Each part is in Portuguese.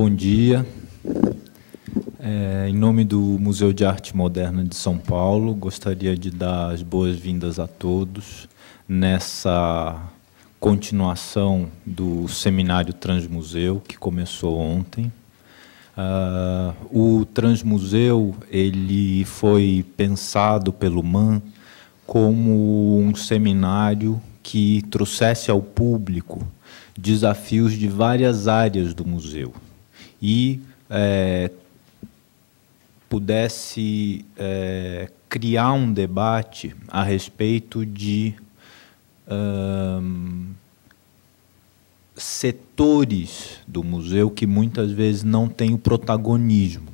Bom dia. Em nome do Museu de Arte Moderna de São Paulo, gostaria de dar as boas-vindas a todos nessa continuação do Seminário Transmuseu, que começou ontem. O Transmuseu ele foi pensado pelo MAN como um seminário que trouxesse ao público desafios de várias áreas do museu e pudesse criar um debate a respeito de setores do museu que muitas vezes não têm o protagonismo,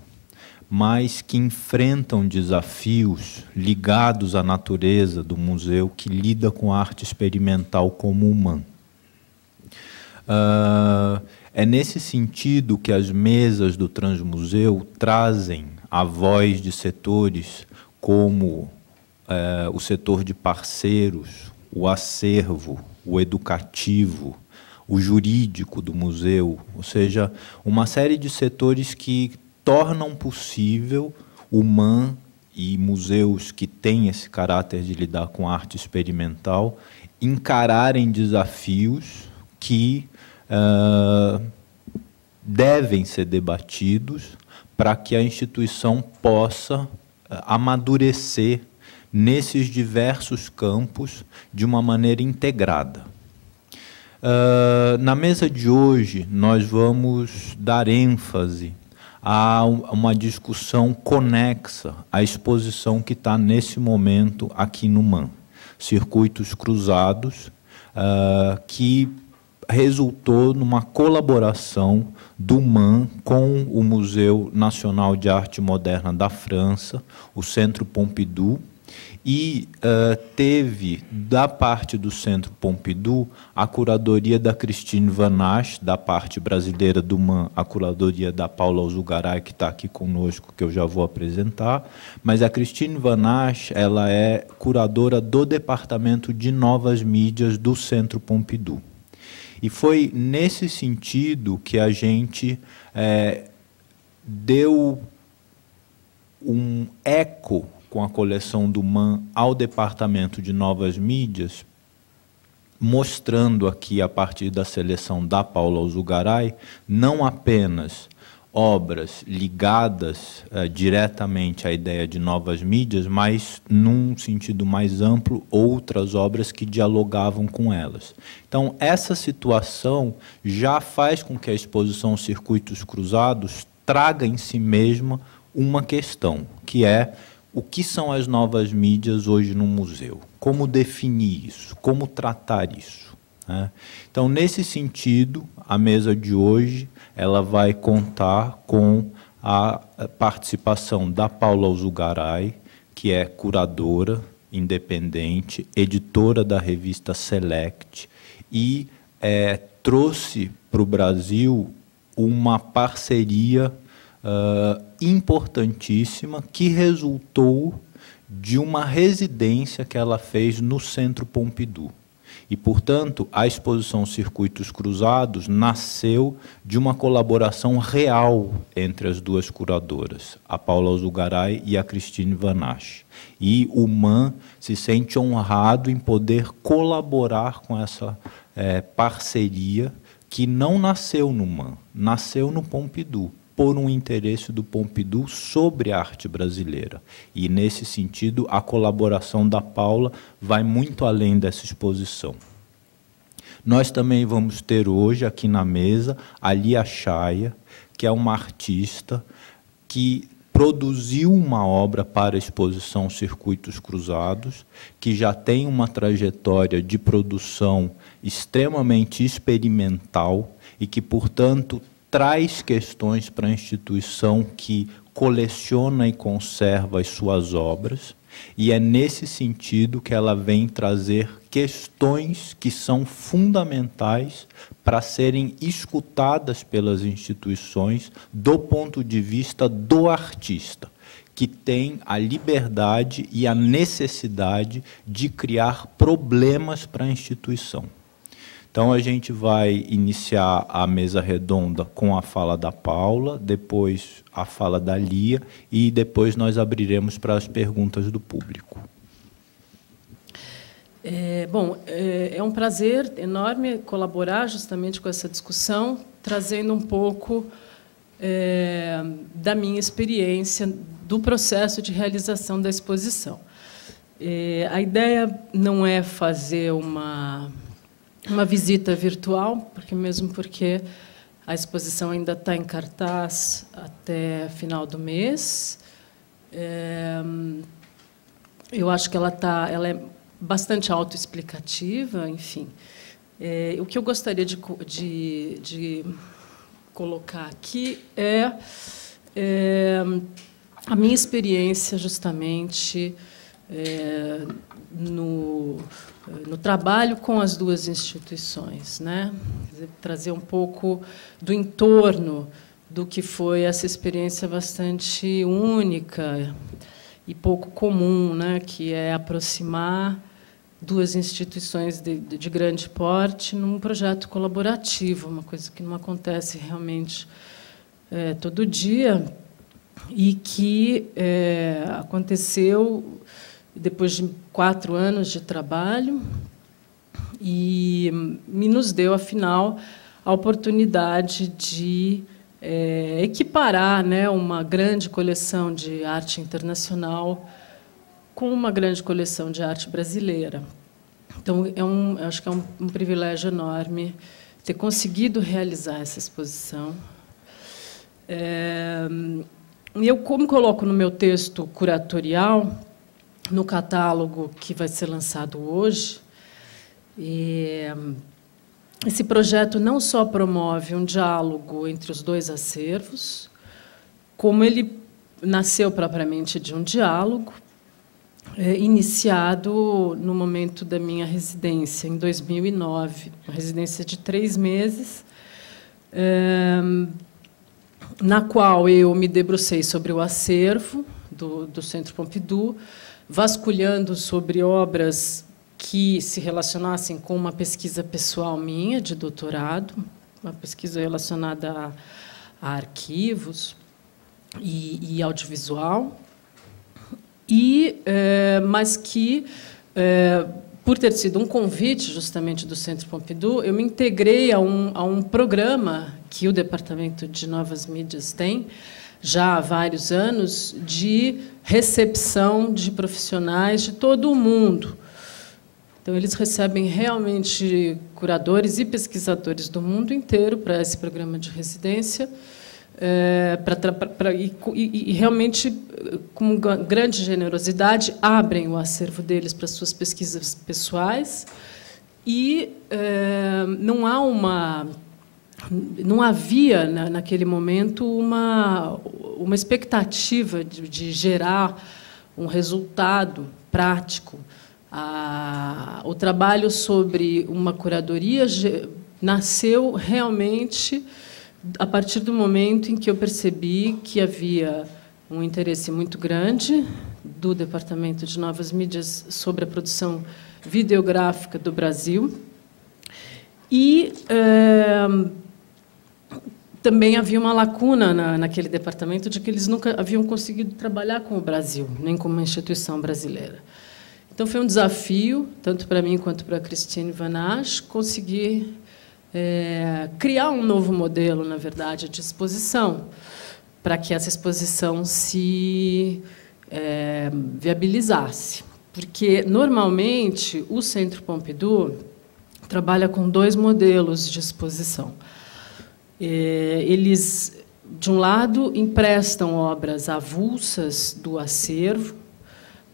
mas que enfrentam desafios ligados à natureza do museu, que lida com a arte experimental como humana. É nesse sentido que as mesas do Transmuseu trazem a voz de setores como o setor de parceiros, o acervo, o educativo, o jurídico do museu, ou seja, uma série de setores que tornam possível o MAN e museus que têm esse caráter de lidar com arte experimental encararem desafios que devem ser debatidos para que a instituição possa amadurecer nesses diversos campos de uma maneira integrada. Na mesa de hoje, nós vamos dar ênfase a uma discussão conexa à exposição que está nesse momento aqui no MAN, Circuitos Cruzados, que resultou numa colaboração do MAN com o Museu Nacional de Arte Moderna da França, o Centro Pompidou, e teve, da parte do Centro Pompidou, a curadoria da Christine Vanache, da parte brasileira do MAN, a curadoria da Paula Alzugaray, que está aqui conosco, que eu já vou apresentar, mas a Christine Vanache, ela é curadora do Departamento de Novas Mídias do Centro Pompidou. E foi nesse sentido que a gente deu um eco com a coleção do MAN ao Departamento de Novas Mídias, mostrando aqui, a partir da seleção da Paula Alzugaray, não apenas obras ligadas diretamente à ideia de novas mídias, mas, num sentido mais amplo, outras obras que dialogavam com elas. Então, essa situação já faz com que a exposição Circuitos Cruzados traga em si mesma uma questão, que é: o que são as novas mídias hoje no museu? Como definir isso? Como tratar isso? Então, nesse sentido, a mesa de hoje ela vai contar com a participação da Paula Alzugaray, que é curadora independente, editora da revista Select, e trouxe para o Brasil uma parceria importantíssima que resultou de uma residência que ela fez no Centro Pompidou. E, portanto, a exposição Circuitos Cruzados nasceu de uma colaboração real entre as duas curadoras, a Paula Alzugaray e a Christine Vanache. E o MAN se sente honrado em poder colaborar com essa parceria que não nasceu no MAN, nasceu no Pompidou, por um interesse do Pompidou sobre a arte brasileira. E, nesse sentido, a colaboração da Paula vai muito além dessa exposição. Nós também vamos ter hoje, aqui na mesa, a Lia Chaya, que é uma artista que produziu uma obra para a exposição Circuitos Cruzados, que já tem uma trajetória de produção extremamente experimental e que, portanto, traz questões para a instituição que coleciona e conserva as suas obras, e é nesse sentido que ela vem trazer questões que são fundamentais para serem escutadas pelas instituições do ponto de vista do artista, que tem a liberdade e a necessidade de criar problemas para a instituição. Então, a gente vai iniciar a mesa redonda com a fala da Paula, depois a fala da Lia, e depois nós abriremos para as perguntas do público. É um prazer enorme colaborar justamente com essa discussão, trazendo um pouco da minha experiência do processo de realização da exposição. A ideia não é fazer uma visita virtual, mesmo porque a exposição ainda está em cartaz até final do mês. Eu acho que ela é bastante autoexplicativa, enfim. O que eu gostaria de colocar aqui é a minha experiência, justamente, no trabalho com as duas instituições, né? Quer dizer, trazer um pouco do entorno do que foi essa experiência bastante única e pouco comum, né? Que é aproximar duas instituições de grande porte num projeto colaborativo, uma coisa que não acontece realmente todo dia e que aconteceu depois de 4 anos de trabalho e nos deu, afinal, a oportunidade de equiparar, né, uma grande coleção de arte internacional com uma grande coleção de arte brasileira. Então, acho que é um privilégio enorme ter conseguido realizar essa exposição. E eu, como coloco no meu texto curatorial, no catálogo que vai ser lançado hoje, esse projeto não só promove um diálogo entre os dois acervos, como ele nasceu propriamente de um diálogo, iniciado no momento da minha residência, em 2009, uma residência de 3 meses, na qual eu me debrucei sobre o acervo do Centro Pompidou, vasculhando sobre obras que se relacionassem com uma pesquisa pessoal minha, de doutorado, uma pesquisa relacionada a arquivos e audiovisual, mas que, por ter sido um convite justamente do Centro Pompidou, eu me integrei a um programa que o Departamento de Novas Mídias tem, já há vários anos, de recepção de profissionais de todo o mundo. Então, eles recebem realmente curadores e pesquisadores do mundo inteiro para esse programa de residência, e realmente, com grande generosidade, abrem o acervo deles para suas pesquisas pessoais. E não havia, naquele momento, uma expectativa de gerar um resultado prático. O trabalho sobre uma curadoria nasceu realmente a partir do momento em que eu percebi que havia um interesse muito grande do Departamento de Novas Mídias sobre a produção videográfica do Brasil. E também havia uma lacuna naquele departamento de que eles nunca haviam conseguido trabalhar com o Brasil, nem com uma instituição brasileira. Então, foi um desafio, tanto para mim quanto para a Christine Vanache, conseguir criar um novo modelo, na verdade, de exposição, para que essa exposição se viabilizasse. Porque, normalmente, o Centro Pompidou trabalha com 2 modelos de exposição. Eles, de um lado, emprestam obras avulsas do acervo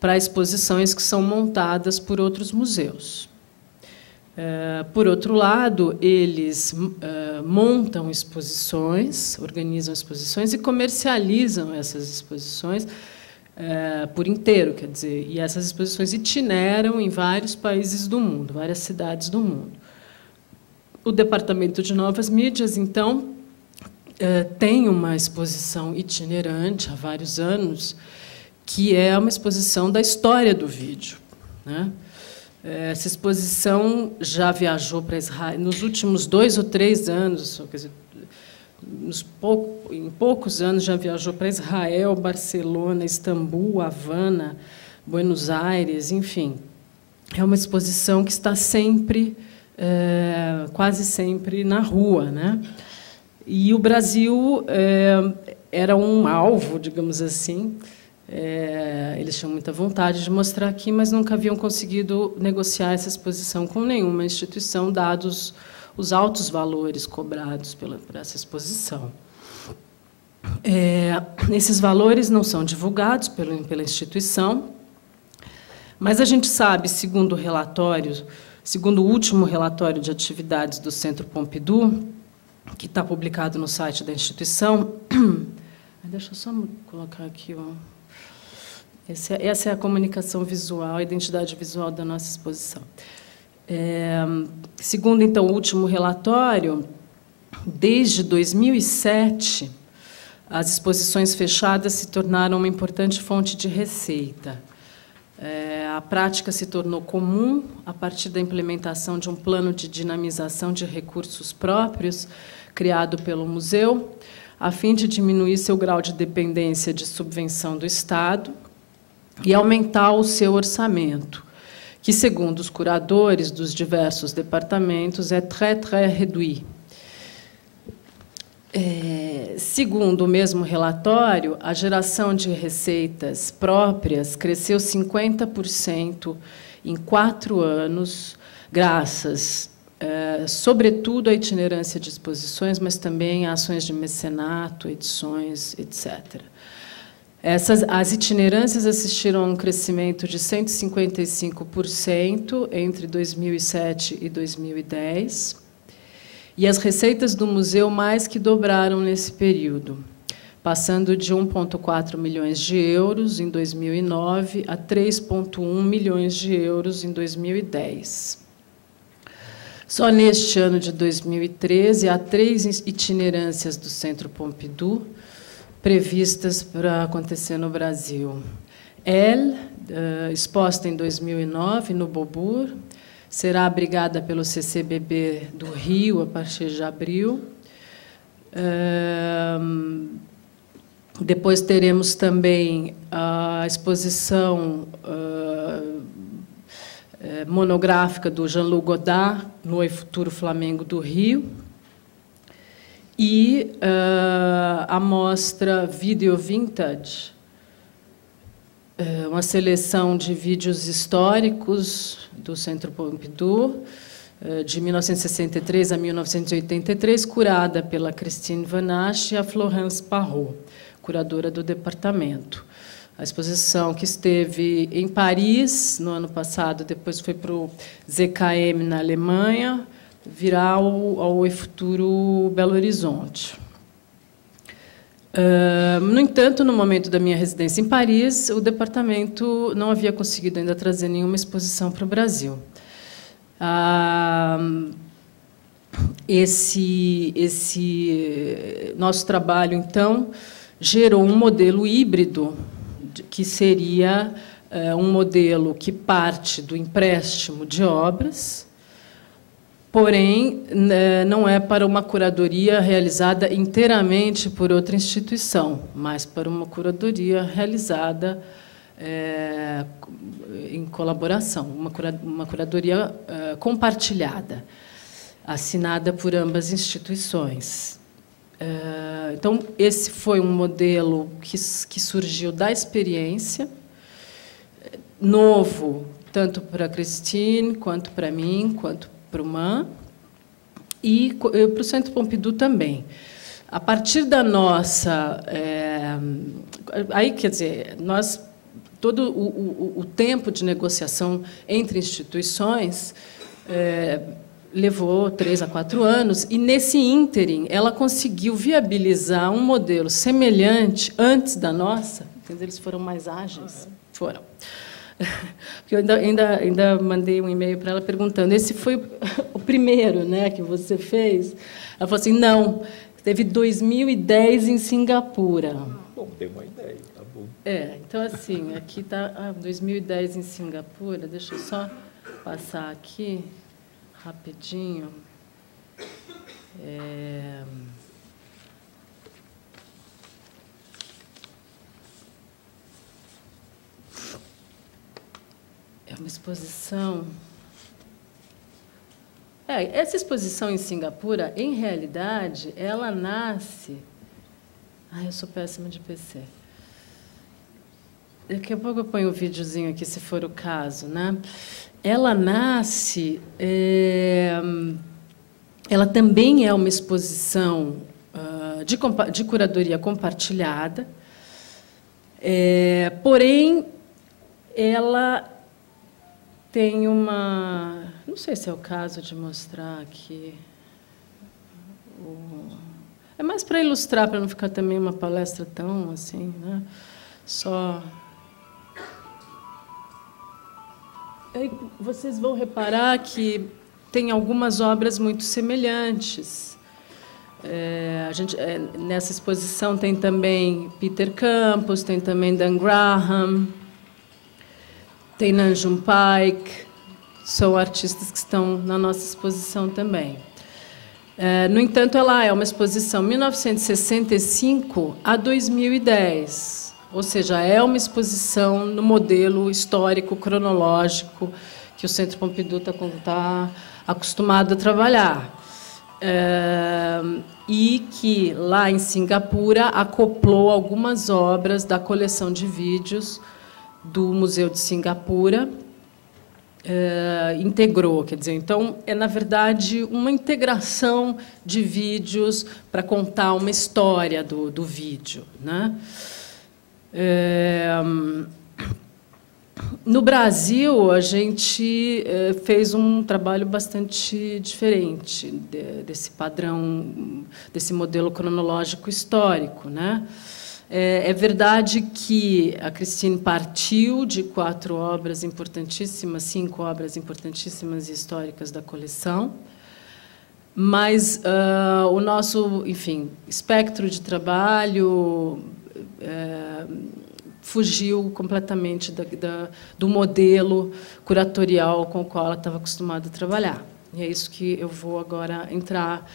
para exposições que são montadas por outros museus. Por outro lado, eles montam exposições, organizam exposições e comercializam essas exposições por inteiro, quer dizer, e essas exposições itineram em vários países do mundo, várias cidades do mundo. O Departamento de Novas Mídias, então, tem uma exposição itinerante há vários anos, que é uma exposição da história do vídeo, né? Essa exposição já viajou para Israel nos últimos 2 ou 3 anos, quer dizer, em poucos anos já viajou para Israel, Barcelona, Istambul, Havana, Buenos Aires, enfim. É uma exposição que está sempre, quase sempre, na rua, né? E o Brasil era um alvo, digamos assim. Eles tinham muita vontade de mostrar aqui, mas nunca haviam conseguido negociar essa exposição com nenhuma instituição, dados os altos valores cobrados por essa exposição. Esses valores não são divulgados pela instituição, mas a gente sabe, segundo o último relatório de atividades do Centro Pompidou, que está publicado no site da instituição. Deixa eu só colocar aqui. Essa é a comunicação visual, a identidade visual da nossa exposição. Segundo, então, o último relatório, desde 2007, as exposições fechadas se tornaram uma importante fonte de receita. A prática se tornou comum a partir da implementação de um plano de dinamização de recursos próprios criado pelo museu, a fim de diminuir seu grau de dependência de subvenção do Estado e aumentar o seu orçamento, que, segundo os curadores dos diversos departamentos, é très réduit. Segundo o mesmo relatório, a geração de receitas próprias cresceu 50% em 4 anos, graças, sobretudo, à itinerância de exposições, mas também a ações de mecenato, edições, etc. As itinerâncias assistiram a um crescimento de 155% entre 2007 e 2010, e as receitas do museu mais que dobraram nesse período, passando de 1,4 milhões de euros em 2009 a 3,1 milhões de euros em 2010. Só neste ano de 2013, há 3 itinerâncias do Centro Pompidou previstas para acontecer no Brasil. Elle, exposta em 2009 no Beaubourg, será abrigada pelo CCBB do Rio a partir de abril. Depois teremos também a exposição monográfica do Jean-Luc Godard no Futuro Flamengo do Rio, e a mostra Video Vintage, uma seleção de vídeos históricos do Centro Pompidou, de 1963 a 1983, curada pela Christine Vanache e a Florence Parrot, curadora do departamento. A exposição, que esteve em Paris no ano passado, depois foi para o ZKM na Alemanha, virá ao Futuro Belo Horizonte. No entanto, no momento da minha residência em Paris, o departamento não havia conseguido ainda trazer nenhuma exposição para o Brasil. Esse nosso trabalho, então, gerou um modelo híbrido, que seria um modelo que parte do empréstimo de obras, porém, não é para uma curadoria realizada inteiramente por outra instituição, mas para uma curadoria realizada em colaboração, uma curadoria compartilhada, assinada por ambas instituições. Então, esse foi um modelo que surgiu da experiência, novo, tanto para a Christine, quanto para mim, quanto para o MAN, e para o Centro Pompidou também. A partir da nossa... aí, quer dizer, todo o tempo de negociação entre instituições levou 3 a 4 anos, e, nesse ínterim, ela conseguiu viabilizar um modelo semelhante antes da nossa. Entendeu? Eles foram mais ágeis? Foram. Porque eu ainda mandei um e-mail para ela perguntando: esse foi o primeiro, né, que você fez? Ela falou assim: não, teve 2010 em Singapura. Bom, tem uma ideia, tá bom. Então, assim, aqui está 2010 em Singapura, deixa eu só passar aqui rapidinho. É uma exposição. Essa exposição em Singapura, em realidade, ela nasce. Ai, eu sou péssima de PC. Daqui a pouco eu ponho o videozinho aqui, se for o caso, né? Ela nasce. Ela também é uma exposição de curadoria compartilhada, porém, ela tem uma... Não sei se é o caso de mostrar aqui. É mais para ilustrar, para não ficar também uma palestra tão assim, né? Só... Aí vocês vão reparar que tem algumas obras muito semelhantes. Nessa exposição tem também Peter Campos, tem também Dan Graham, tem Nam June Paik, são artistas que estão na nossa exposição também. No entanto, ela é uma exposição 1965 a 2010. Ou seja, é uma exposição no modelo histórico, cronológico, que o Centro Pompidou está acostumado a trabalhar. E que, lá em Singapura, acoplou algumas obras da coleção de vídeos do Museu de Singapura, integrou, quer dizer, então, na verdade, uma integração de vídeos para contar uma história do vídeo, né? No Brasil, a gente fez um trabalho bastante diferente desse padrão, desse modelo cronológico histórico, né? É verdade que a Christine partiu de 4 obras importantíssimas, 5 obras importantíssimas e históricas da coleção, mas o nosso, enfim, espectro de trabalho fugiu completamente do modelo curatorial com o qual ela estava acostumada a trabalhar. E é isso que eu vou agora entrar,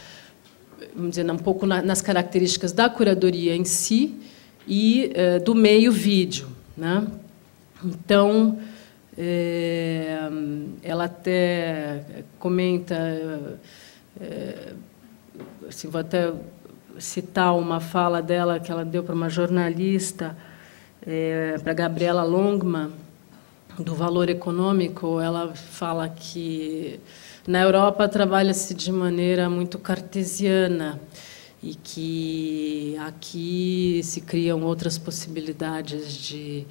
vamos dizer, um pouco nas características da curadoria em si e do meio vídeo, né? Então, ela até comenta, assim, vou até citar uma fala dela que ela deu para uma jornalista, para Gabriela Longman, do Valor Econômico. Ela fala que na Europa trabalha-se de maneira muito cartesiana e que aqui se criam outras possibilidades de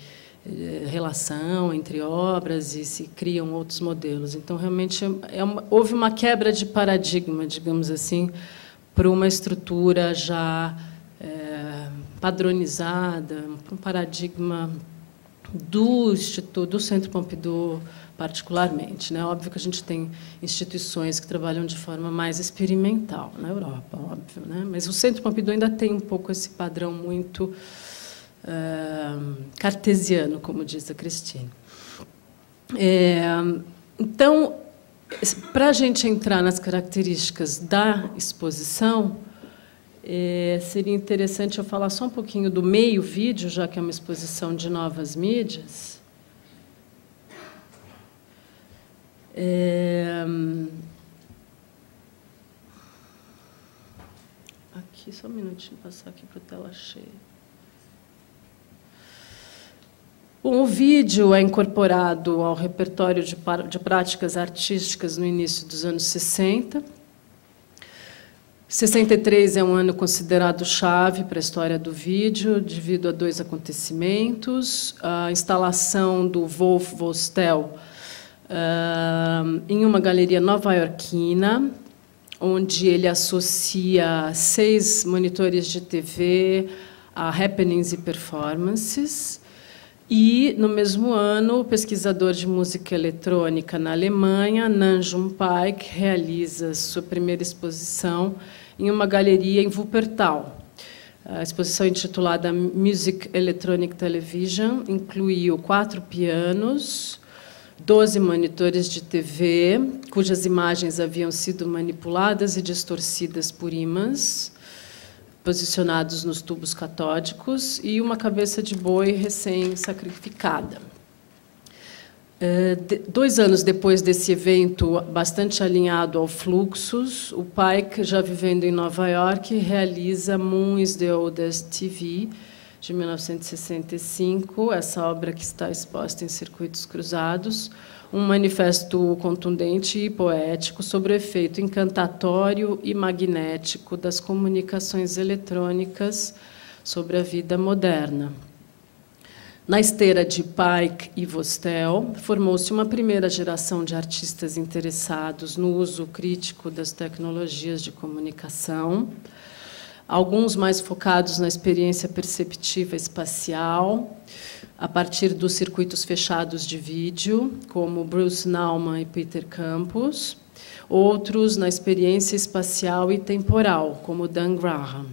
relação entre obras e se criam outros modelos. Então, realmente, houve uma quebra de paradigma, digamos assim, para uma estrutura já padronizada, um paradigma do Instituto, do Centro Pompidou, particularmente, né? Óbvio que a gente tem instituições que trabalham de forma mais experimental na Europa, óbvio, né? Mas o Centro Pompidou ainda tem um pouco esse padrão muito cartesiano, como diz a Christine. Então, para a gente entrar nas características da exposição, seria interessante eu falar só um pouquinho do meio vídeo, já que é uma exposição de novas mídias. Aqui, só um minutinho, passar aqui para a tela cheia. Bom, o vídeo é incorporado ao repertório de práticas artísticas no início dos anos 60. 63 é um ano considerado chave para a história do vídeo, devido a 2 acontecimentos. A instalação do Wolf Vostell em uma galeria nova-iorquina, onde ele associa 6 monitores de TV a happenings e performances. E, no mesmo ano, o pesquisador de música eletrônica na Alemanha, Nam June Paik, realiza sua primeira exposição em uma galeria em Wuppertal. A exposição, intitulada Music Electronic Television, incluiu 4 pianos, 12 monitores de TV, cujas imagens haviam sido manipuladas e distorcidas por ímãs, posicionados nos tubos catódicos, e uma cabeça de boi recém-sacrificada. 2 anos depois desse evento, bastante alinhado ao Fluxus, o Pike, já vivendo em Nova York, realiza Moon is the Oldest TV, de 1965, essa obra que está exposta em Circuitos Cruzados, um manifesto contundente e poético sobre o efeito encantatório e magnético das comunicações eletrônicas sobre a vida moderna. Na esteira de Pike e Vostell, formou-se uma primeira geração de artistas interessados no uso crítico das tecnologias de comunicação, alguns mais focados na experiência perceptiva espacial, a partir dos circuitos fechados de vídeo, como Bruce Nauman e Peter Campos, outros na experiência espacial e temporal, como Dan Graham.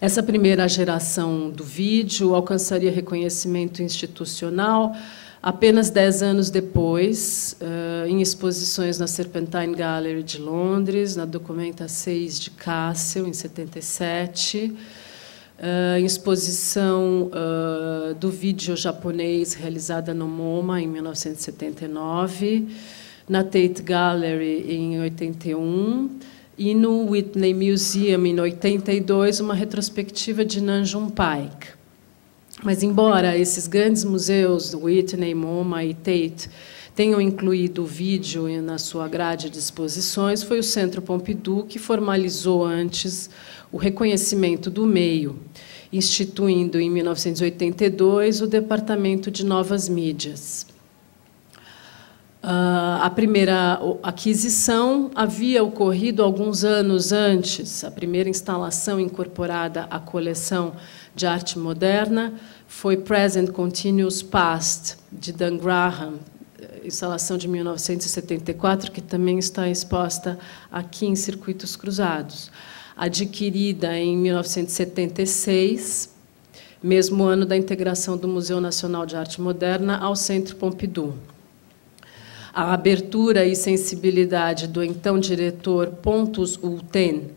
Essa primeira geração do vídeo alcançaria reconhecimento institucional apenas 10 anos depois, em exposições na Serpentine Gallery de Londres, na Documenta 6 de Kassel, em 77, em exposição do vídeo japonês realizada no MoMA, em 1979, na Tate Gallery, em 81, e no Whitney Museum, em 82, uma retrospectiva de Nam June Paik. Mas, embora esses grandes museus, Whitney, MoMA e Tate, tenham incluído o vídeo na sua grade de exposições, foi o Centro Pompidou que formalizou antes o reconhecimento do meio, instituindo, em 1982, o Departamento de Novas Mídias. A primeira aquisição havia ocorrido alguns anos antes. A primeira instalação incorporada à coleção de arte moderna foi Present Continuous Past, de Dan Graham, instalação de 1974, que também está exposta aqui em Circuitos Cruzados. Adquirida em 1976, mesmo ano da integração do Museu Nacional de Arte Moderna ao Centro Pompidou. A abertura e sensibilidade do então diretor Pontus Hulten,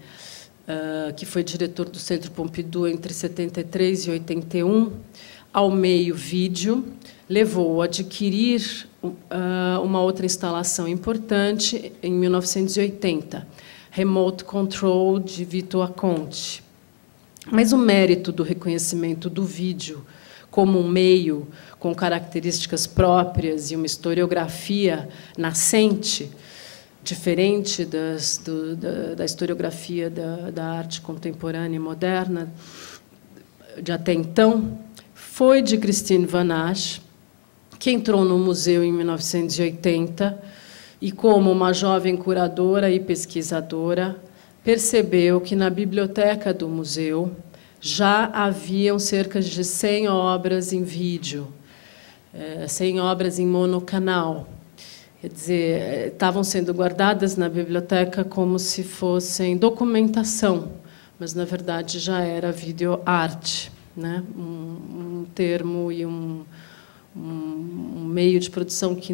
que foi diretor do Centro Pompidou entre 73 e 81, ao meio vídeo, levou a adquirir uma outra instalação importante em 1980, Remote Control, de Vito Acconti. Mas o mérito do reconhecimento do vídeo como um meio com características próprias e uma historiografia nascente, diferente da historiografia da arte contemporânea e moderna de até então, foi de Christine Vanache, que entrou no museu em 1980 e, como uma jovem curadora e pesquisadora, percebeu que na biblioteca do museu já haviam cerca de 100 obras em vídeo, 100 obras em monocanal. Quer dizer, estavam sendo guardadas na biblioteca como se fossem documentação, mas, na verdade, já era videoarte, né? Um termo e um meio de produção que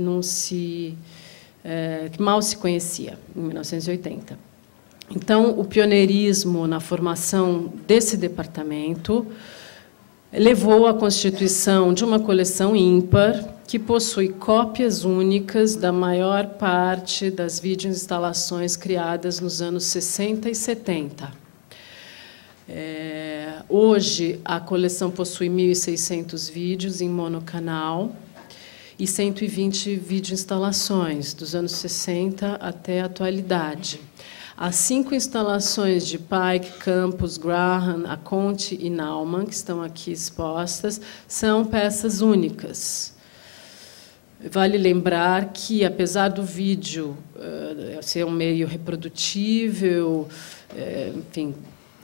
que mal se conhecia, em 1980. Então, o pioneirismo na formação desse departamento levou à constituição de uma coleção ímpar que possui cópias únicas da maior parte das videoinstalações criadas nos anos 60 e 70. Hoje, a coleção possui 1.600 vídeos em monocanal e 120 videoinstalações, dos anos 60 até a atualidade. As 5 instalações de Pike, Campos, Graham, Acconti e Nauman, que estão aqui expostas, são peças únicas. Vale lembrar que, apesar do vídeo ser um meio reprodutível, enfim,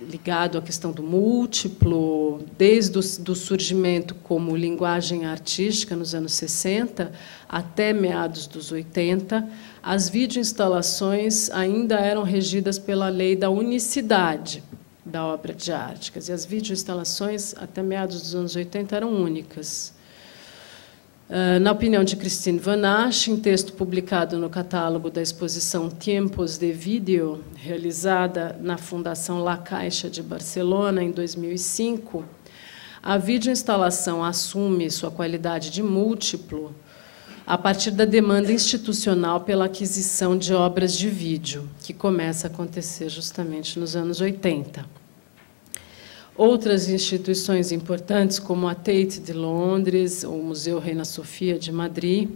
ligado à questão do múltiplo, desde o surgimento como linguagem artística nos anos 60 até meados dos 80, as videoinstalações ainda eram regidas pela lei da unicidade da obra de arte. Quer dizer, as videoinstalações, até meados dos anos 80, eram únicas. Na opinião de Christine Van Asch, em texto publicado no catálogo da exposição Tiempos de Vídeo, realizada na Fundação La Caixa de Barcelona, em 2005, a videoinstalação assume sua qualidade de múltiplo a partir da demanda institucional pela aquisição de obras de vídeo, que começa a acontecer justamente nos anos 80. Outras instituições importantes, como a Tate de Londres, ou o Museu Reina Sofia de Madrid,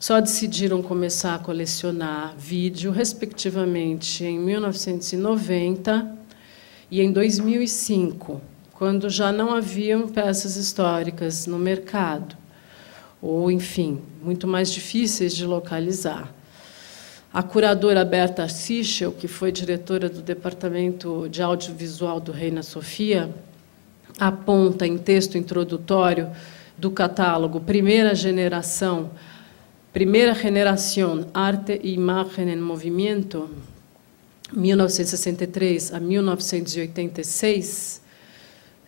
só decidiram começar a colecionar vídeo, respectivamente, em 1990 e em 2005, quando já não haviam peças históricas no mercado, ou, enfim, muito mais difíceis de localizar. A curadora Berta Sichel, que foi diretora do Departamento de Audiovisual do Reina Sofia, aponta em texto introdutório do catálogo Primeira Generación, Arte e Imagen en Movimiento, 1963 a 1986,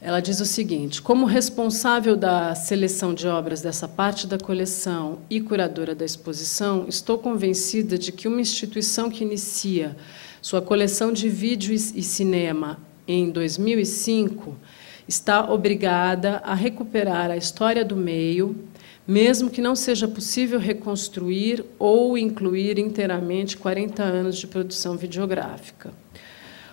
ela diz o seguinte: como responsável da seleção de obras dessa parte da coleção e curadora da exposição, estou convencida de que uma instituição que inicia sua coleção de vídeo e cinema em 2005 está obrigada a recuperar a história do meio, mesmo que não seja possível reconstruir ou incluir inteiramente 40 anos de produção videográfica.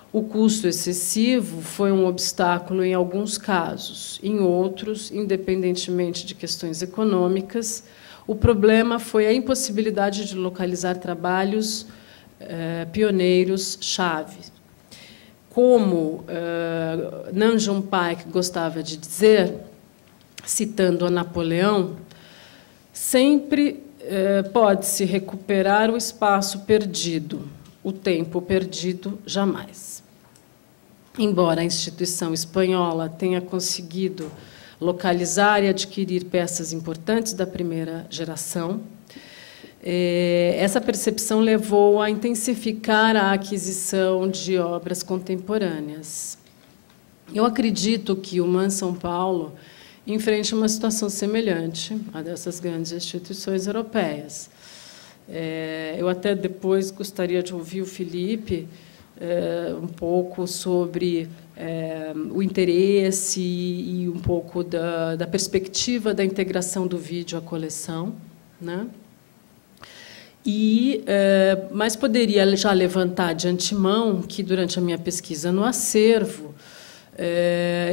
O custo excessivo foi um obstáculo em alguns casos. Em outros, independentemente de questões econômicas, o problema foi a impossibilidade de localizar trabalhos pioneiros-chave. Como Nam June Paik gostava de dizer, citando a Napoleão, sempre pode-se recuperar o espaço perdido, o tempo perdido jamais. Embora a instituição espanhola tenha conseguido localizar e adquirir peças importantes da primeira geração, essa percepção levou a intensificar a aquisição de obras contemporâneas. Eu acredito que o MAN São Paulo enfrente uma situação semelhante à dessas grandes instituições europeias. Eu até depois gostaria de ouvir o Felipe um pouco sobre o interesse e um pouco da perspectiva da integração do vídeo à coleção, né? Mas poderia já levantar de antemão que, durante a minha pesquisa no acervo,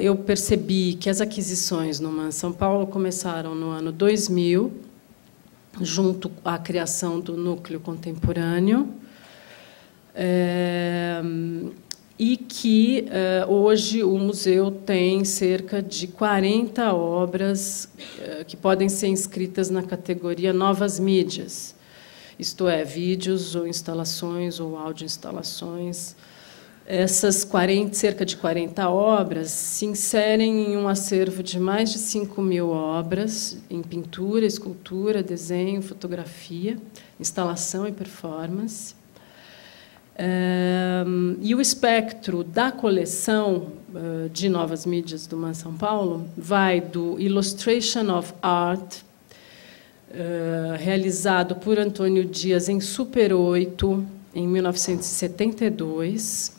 eu percebi que as aquisições no MAN São Paulo começaram no ano 2000, junto à criação do Núcleo Contemporâneo, e que hoje o museu tem cerca de 40 obras que podem ser inscritas na categoria Novas Mídias, isto é, vídeos ou instalações ou audioinstalações. Essas cerca de 40 obras se inserem em um acervo de mais de 5.000 obras em pintura, escultura, desenho, fotografia, instalação e performance. E o espectro da coleção de Novas Mídias do MAN São Paulo vai do Illustration of Art, realizado por Antônio Dias em Super 8, em 1972,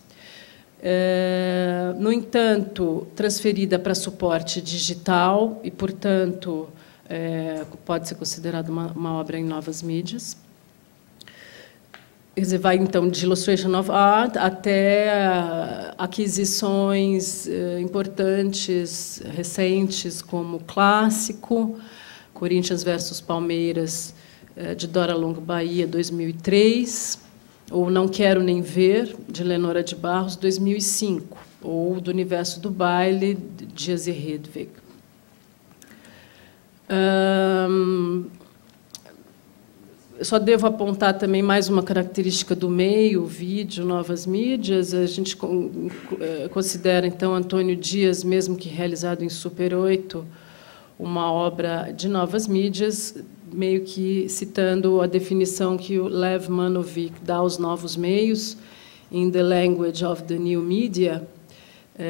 no entanto, transferida para suporte digital e, portanto, pode ser considerada uma obra em novas mídias. Quer dizer, vai, então, de Illustration of Art até aquisições importantes, recentes, como Clássico, Corinthians versus Palmeiras, de Dora Longo Bahia, 2003, ou Não Quero Nem Ver, de Lenora de Barros, 2005, ou Do Universo do Baile, de Dias e Hedwig. Só devo apontar também mais uma característica do meio, vídeo, novas mídias. A gente considera, então, Antônio Dias, mesmo que realizado em Super 8, uma obra de novas mídias, meio que citando a definição que o Lev Manovic dá aos novos meios, in the language of the new media,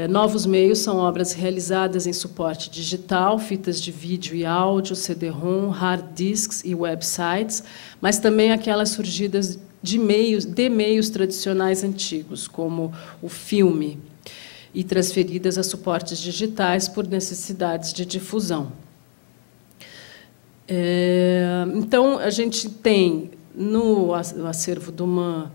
Novos meios são obras realizadas em suporte digital, fitas de vídeo e áudio, CD-ROM, hard disks e websites, mas também aquelas surgidas de meios tradicionais antigos, como o filme, e transferidas a suportes digitais por necessidades de difusão. Então, a gente tem no acervo do MAN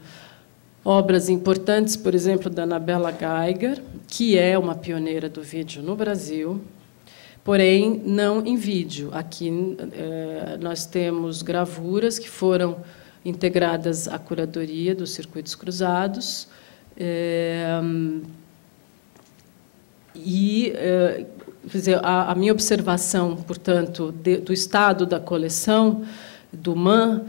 obras importantes, por exemplo, da Anabela Geiger, que é uma pioneira do vídeo no Brasil, porém não em vídeo. Aqui nós temos gravuras que foram integradas à curadoria dos circuitos cruzados, quer dizer, a minha observação, portanto, do estado da coleção do MAN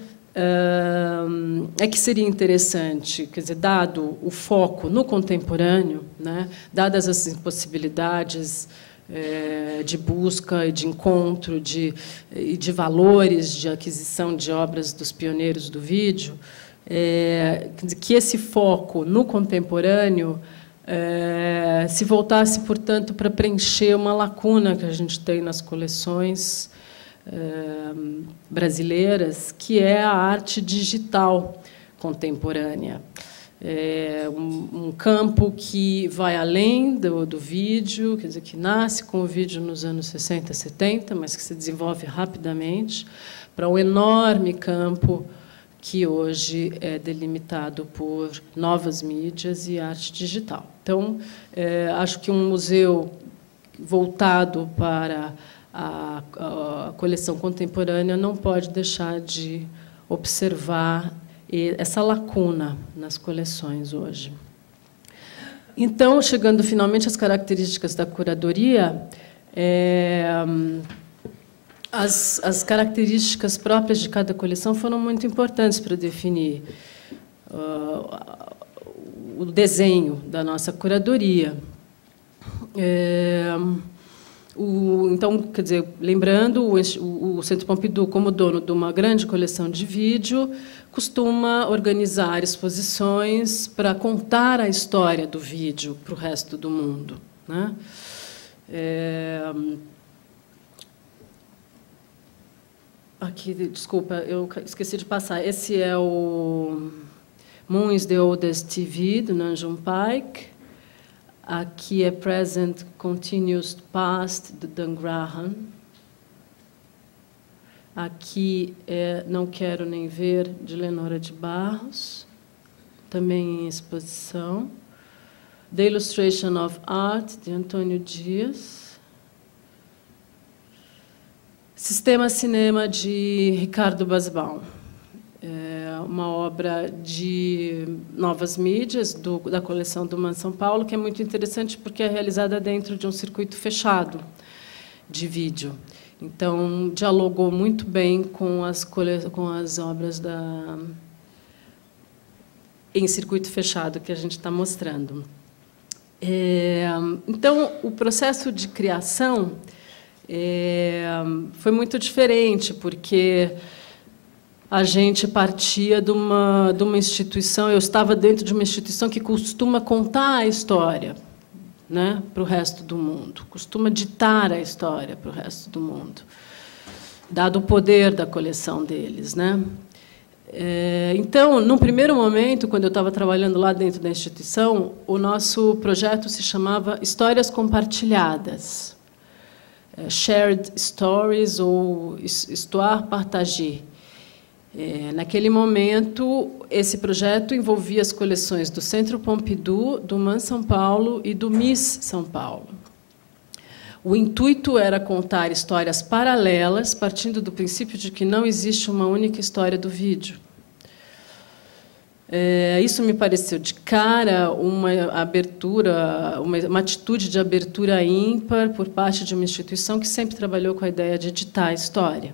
é que seria interessante, quer dizer, dado o foco no contemporâneo, né, dadas as impossibilidades de busca e de encontro e de valores de aquisição de obras dos pioneiros do vídeo, que esse foco no contemporâneo se voltasse, portanto, para preencher uma lacuna que a gente tem nas coleções brasileiras, que é a arte digital contemporânea. Um campo que vai além do vídeo, quer dizer, que nasce com o vídeo nos anos 60, 70, mas que se desenvolve rapidamente para um enorme campo que hoje é delimitado por novas mídias e arte digital. Então, acho que um museu voltado para a coleção contemporânea não pode deixar de observar essa lacuna nas coleções hoje. Então, chegando finalmente às características da curadoria, as características próprias de cada coleção foram muito importantes para definir o desenho da nossa curadoria. Então, quer dizer, lembrando, o Centro Pompidou, como dono de uma grande coleção de vídeo, costuma organizar exposições para contar a história do vídeo para o resto do mundo, né? Aqui, desculpa, eu esqueci de passar. Esse é o Moon is the Oldest TV, do Nanjum Paik. Aqui é Present Continuous Past, do Dan Graham. Aqui é Não Quero Nem Ver, de Lenora de Barros, também em exposição. The Illustration of Art, de Antônio Dias. Sistema Cinema, de Ricardo Basbaum. É uma obra de novas mídias da coleção do MAN São Paulo, que é muito interessante porque é realizada dentro de um circuito fechado de vídeo. Então, dialogou muito bem com as obras em circuito fechado que a gente está mostrando. Então, o processo de criação foi muito diferente, porque a gente partia de uma instituição, eu estava dentro de uma instituição que costuma contar a história, né, para o resto do mundo, costuma ditar a história para o resto do mundo, dado o poder da coleção deles, né? Então, num primeiro momento, quando eu estava trabalhando lá dentro da instituição, o nosso projeto se chamava Histórias Compartilhadas, Shared Stories, ou Histoire Partagée. Naquele momento, esse projeto envolvia as coleções do Centro Pompidou, do MAN São Paulo e do MIS São Paulo. O intuito era contar histórias paralelas, partindo do princípio de que não existe uma única história do vídeo. Isso me pareceu, de cara, uma atitude de abertura ímpar por parte de uma instituição que sempre trabalhou com a ideia de editar a história.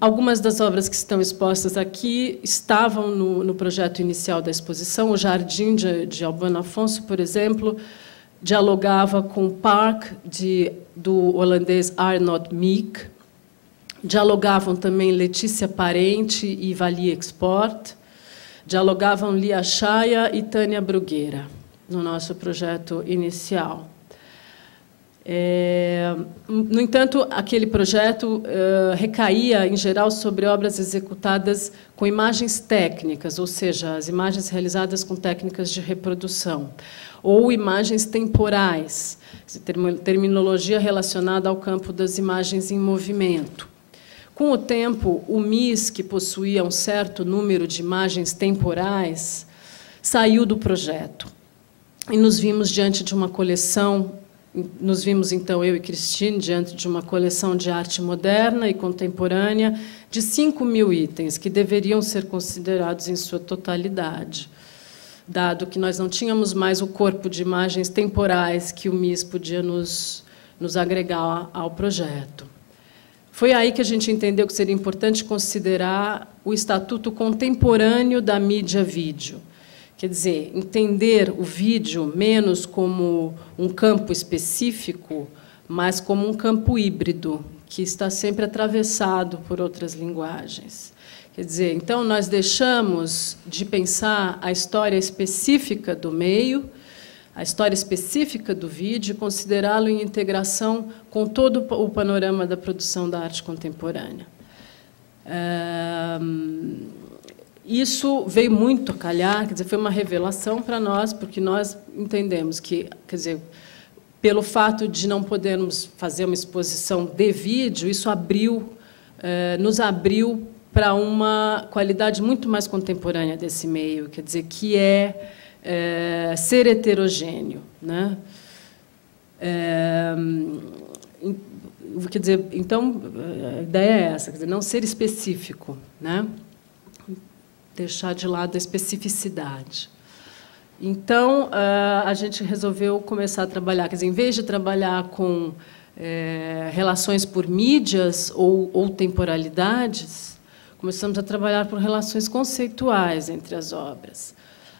Algumas das obras que estão expostas aqui estavam no projeto inicial da exposição. O Jardim de Albano Afonso, por exemplo, dialogava com o Park, do holandês Arnold Meek. Dialogavam também Letícia Parente e Vali Export. Dialogavam Lia Chaya e Tânia Bruguera, no nosso projeto inicial. No entanto, aquele projeto recaía, em geral, sobre obras executadas com imagens técnicas, ou seja, as imagens realizadas com técnicas de reprodução, ou imagens temporais, terminologia relacionada ao campo das imagens em movimento. Com o tempo, o MIS, que possuía um certo número de imagens temporais, saiu do projeto. E nos vimos diante de uma coleção. Nos vimos, então, eu e Cristine, diante de uma coleção de arte moderna e contemporânea de 5.000 itens, que deveriam ser considerados em sua totalidade, dado que nós não tínhamos mais o corpo de imagens temporais que o MIS podia nos agregar ao projeto. Foi aí que a gente entendeu que seria importante considerar o estatuto contemporâneo da mídia vídeo. Quer dizer, entender o vídeo menos como um campo específico, mas como um campo híbrido, que está sempre atravessado por outras linguagens. Quer dizer, então, nós deixamos de pensar a história específica do meio, a história específica do vídeo, e considerá-lo em integração com todo o panorama da produção da arte contemporânea. Isso veio muito a calhar, quer dizer, foi uma revelação para nós, porque nós entendemos que, quer dizer, pelo fato de não podermos fazer uma exposição de vídeo, isso nos abriu para uma qualidade muito mais contemporânea desse meio, quer dizer, que é ser heterogêneo, né? Quer dizer, então, a ideia é essa, quer dizer, não ser específico, né? Deixar de lado a especificidade. Então, a gente resolveu começar a trabalhar, quer dizer, em vez de trabalhar com relações por mídias ou temporalidades, começamos a trabalhar por relações conceituais entre as obras.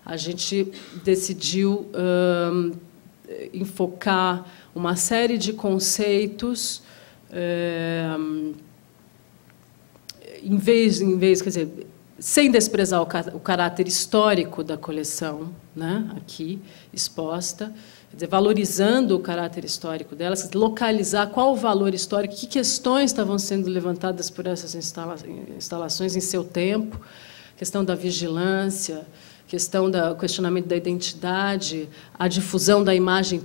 A gente decidiu enfocar uma série de conceitos, em vez, quer dizer, sem desprezar o caráter histórico da coleção, né, aqui exposta, quer dizer, valorizando o caráter histórico delas, localizar qual o valor histórico, que questões estavam sendo levantadas por essas instalações em seu tempo, questão da vigilância, questão do questionamento da identidade, a difusão da imagem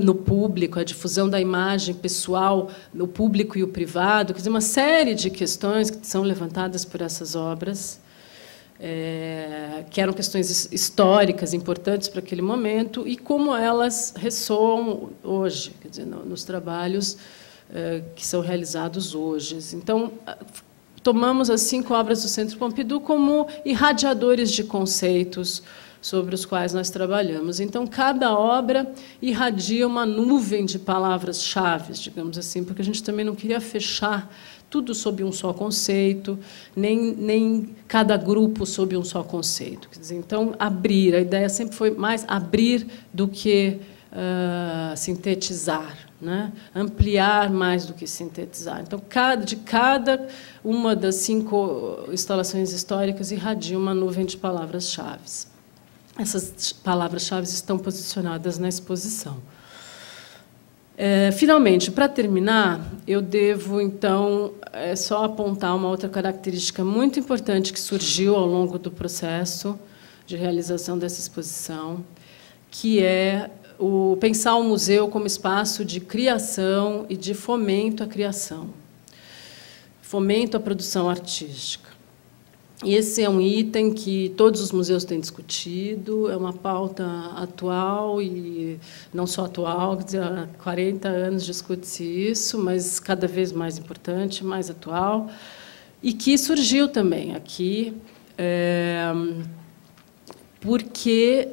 no público, a difusão da imagem pessoal no público e o privado, quer dizer, uma série de questões que são levantadas por essas obras, que eram questões históricas importantes para aquele momento e como elas ressoam hoje, quer dizer, nos trabalhos que são realizados hoje. Então, tomamos as 5 obras do Centro Pompidou como irradiadores de conceitos sobre os quais nós trabalhamos. Então, cada obra irradia uma nuvem de palavras-chave, digamos assim, porque a gente também não queria fechar tudo sob um só conceito, nem cada grupo sob um só conceito. Quer dizer, então, abrir. A ideia sempre foi mais abrir do que sintetizar, né? Ampliar mais do que sintetizar. Então, de cada uma das 5 instalações históricas irradia uma nuvem de palavras-chave. Essas palavras-chave estão posicionadas na exposição. Finalmente, para terminar, eu devo, então, só apontar uma outra característica muito importante que surgiu ao longo do processo de realização dessa exposição, que é pensar o museu como espaço de criação e de fomento à criação, fomento à produção artística. E esse é um item que todos os museus têm discutido, é uma pauta atual, e não só atual, quer dizer, há 40 anos discute-se isso, mas cada vez mais importante, mais atual, e que surgiu também aqui, porque,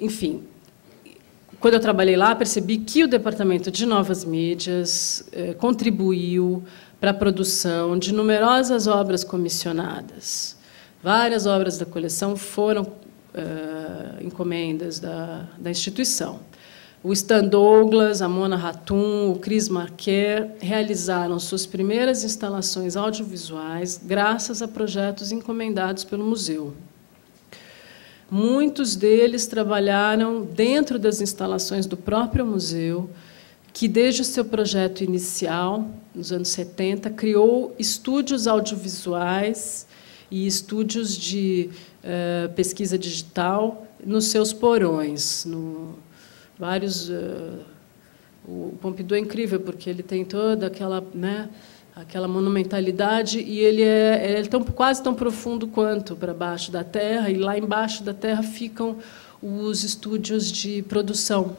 enfim, quando eu trabalhei lá, percebi que o Departamento de Novas Mídias contribuiu para a produção de numerosas obras comissionadas. Várias obras da coleção foram encomendas da instituição. O Stan Douglas, a Mona Hatoum, o Chris Marquer realizaram suas primeiras instalações audiovisuais graças a projetos encomendados pelo museu. Muitos deles trabalharam dentro das instalações do próprio museu, que, desde o seu projeto inicial, nos anos 70, criou estúdios audiovisuais e estúdios de pesquisa digital nos seus porões. Vários, o Pompidou é incrível, porque ele tem toda aquela, né, aquela monumentalidade, e ele é quase tão profundo quanto para baixo da terra, e lá embaixo da terra ficam os estúdios de produção.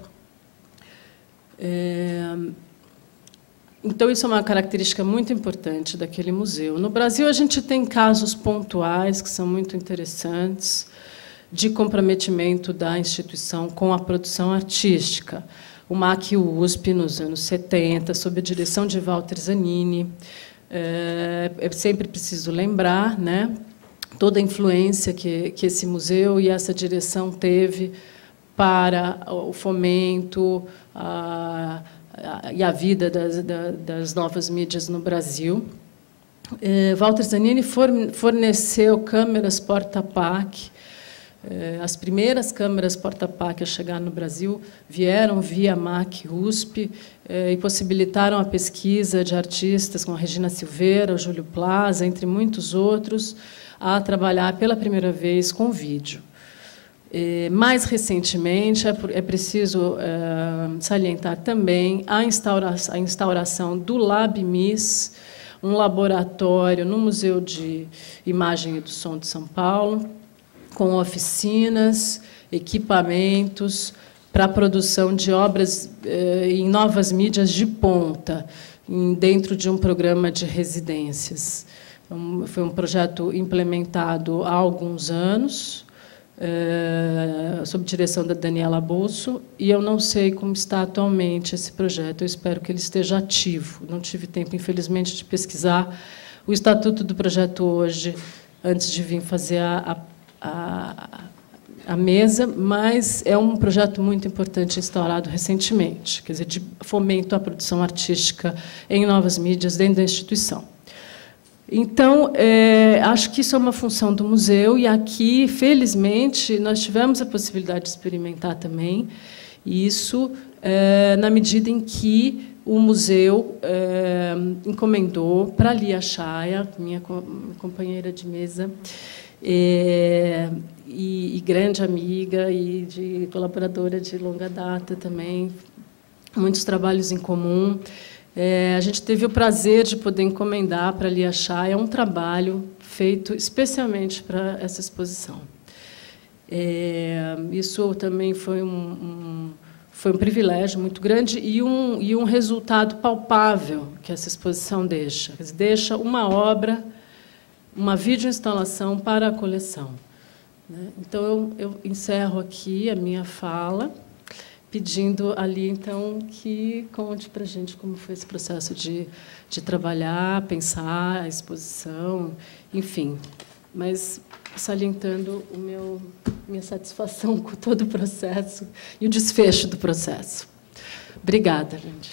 Então, isso é uma característica muito importante daquele museu. No Brasil, a gente tem casos pontuais que são muito interessantes de comprometimento da instituição com a produção artística. O MAC USP, nos anos 70, sob a direção de Walter Zanini. É sempre preciso lembrar, né, toda a influência que esse museu e essa direção teve para o fomento e a vida das novas mídias no Brasil. Walter Zanini forneceu câmeras porta-pac. As primeiras câmeras porta-pac a chegar no Brasil vieram via MAC USP e possibilitaram a pesquisa de artistas como a Regina Silveira, o Júlio Plaza, entre muitos outros, a trabalhar pela primeira vez com vídeo. Mais recentemente, é preciso salientar também a instauração do LabMIS, um laboratório no Museu de Imagem e do Som de São Paulo, com oficinas, equipamentos para a produção de obras em novas mídias de ponta, dentro de um programa de residências. Foi um projeto implementado há alguns anos, sob direção da Daniela Bolso, e eu não sei como está atualmente esse projeto. Eu espero que ele esteja ativo. Não tive tempo, infelizmente, de pesquisar o estatuto do projeto hoje, antes de vir fazer a mesa, mas é um projeto muito importante instaurado recentemente, quer dizer, de fomento à produção artística em novas mídias dentro da instituição. Então, acho que isso é uma função do museu, e aqui, felizmente, nós tivemos a possibilidade de experimentar também isso, na medida em que o museu encomendou para a Lia Chaya, minha companheira de mesa, e grande amiga e colaboradora de longa data também, muitos trabalhos em comum. A gente teve o prazer de poder encomendar para a Lia Chaya um trabalho feito especialmente para essa exposição. Isso também foi um privilégio muito grande e um resultado palpável que essa exposição deixa. Quer dizer, deixa uma obra, uma videoinstalação para a coleção. Então, eu encerro aqui a minha fala, pedindo ali, então, que conte para a gente como foi esse processo de trabalhar, pensar a exposição, enfim. Mas salientando minha satisfação com todo o processo e o desfecho do processo. Obrigada, gente.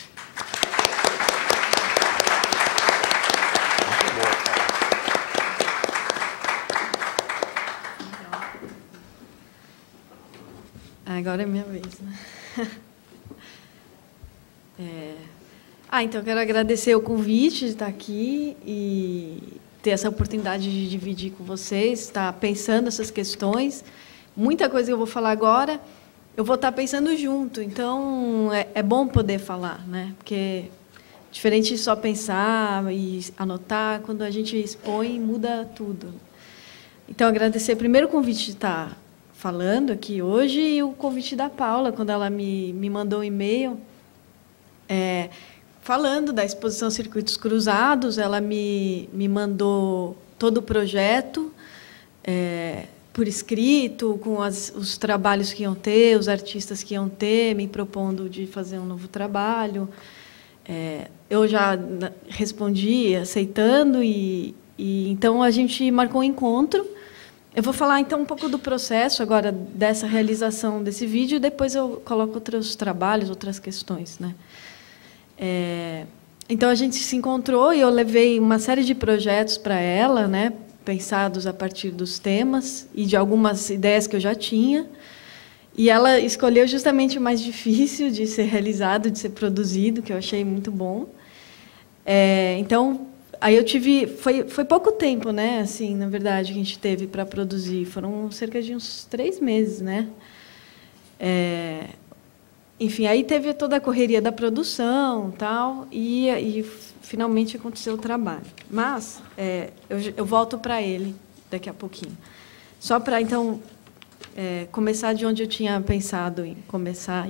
Agora é minha vez, né? Então, eu quero agradecer o convite de estar aqui e ter essa oportunidade de dividir com vocês, estar pensando essas questões. Muita coisa que eu vou falar agora, eu vou estar pensando junto, então é bom poder falar, né? Porque, diferente de só pensar e anotar, quando a gente expõe, muda tudo. Então, agradecer primeiro o convite de estar falando aqui hoje e o convite da Paula, quando ela me mandou um e-mail falando da exposição Circuitos Cruzados. Ela me mandou todo o projeto por escrito, com os trabalhos que iam ter, os artistas que iam ter, me propondo de fazer um novo trabalho. Eu já respondi aceitando, e então a gente marcou um encontro. Eu vou falar, então, um pouco do processo agora dessa realização desse vídeo, e depois eu coloco outros trabalhos, outras questões, né? Então, a gente se encontrou e eu levei uma série de projetos para ela, né, pensados a partir dos temas e de algumas ideias que eu já tinha. E ela escolheu justamente o mais difícil de ser realizado, de ser produzido, que eu achei muito bom. Então, aí eu tive... Foi pouco tempo, né? Assim, na verdade, que a gente teve para produzir. Foram cerca de uns 3 meses, né? Enfim, aí teve toda a correria da produção, tal, e finalmente aconteceu o trabalho. Mas eu volto para ele daqui a pouquinho. Só para, então, começar de onde eu tinha pensado em começar.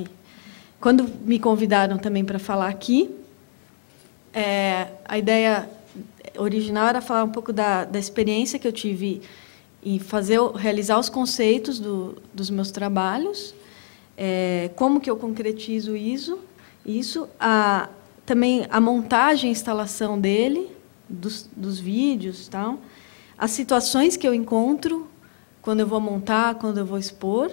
Quando me convidaram também para falar aqui, a ideia original era falar um pouco da experiência que eu tive em realizar os conceitos dos meus trabalhos, como que eu concretizo isso, também a montagem e instalação dele, dos vídeos, tal, as situações que eu encontro quando eu vou montar, quando eu vou expor,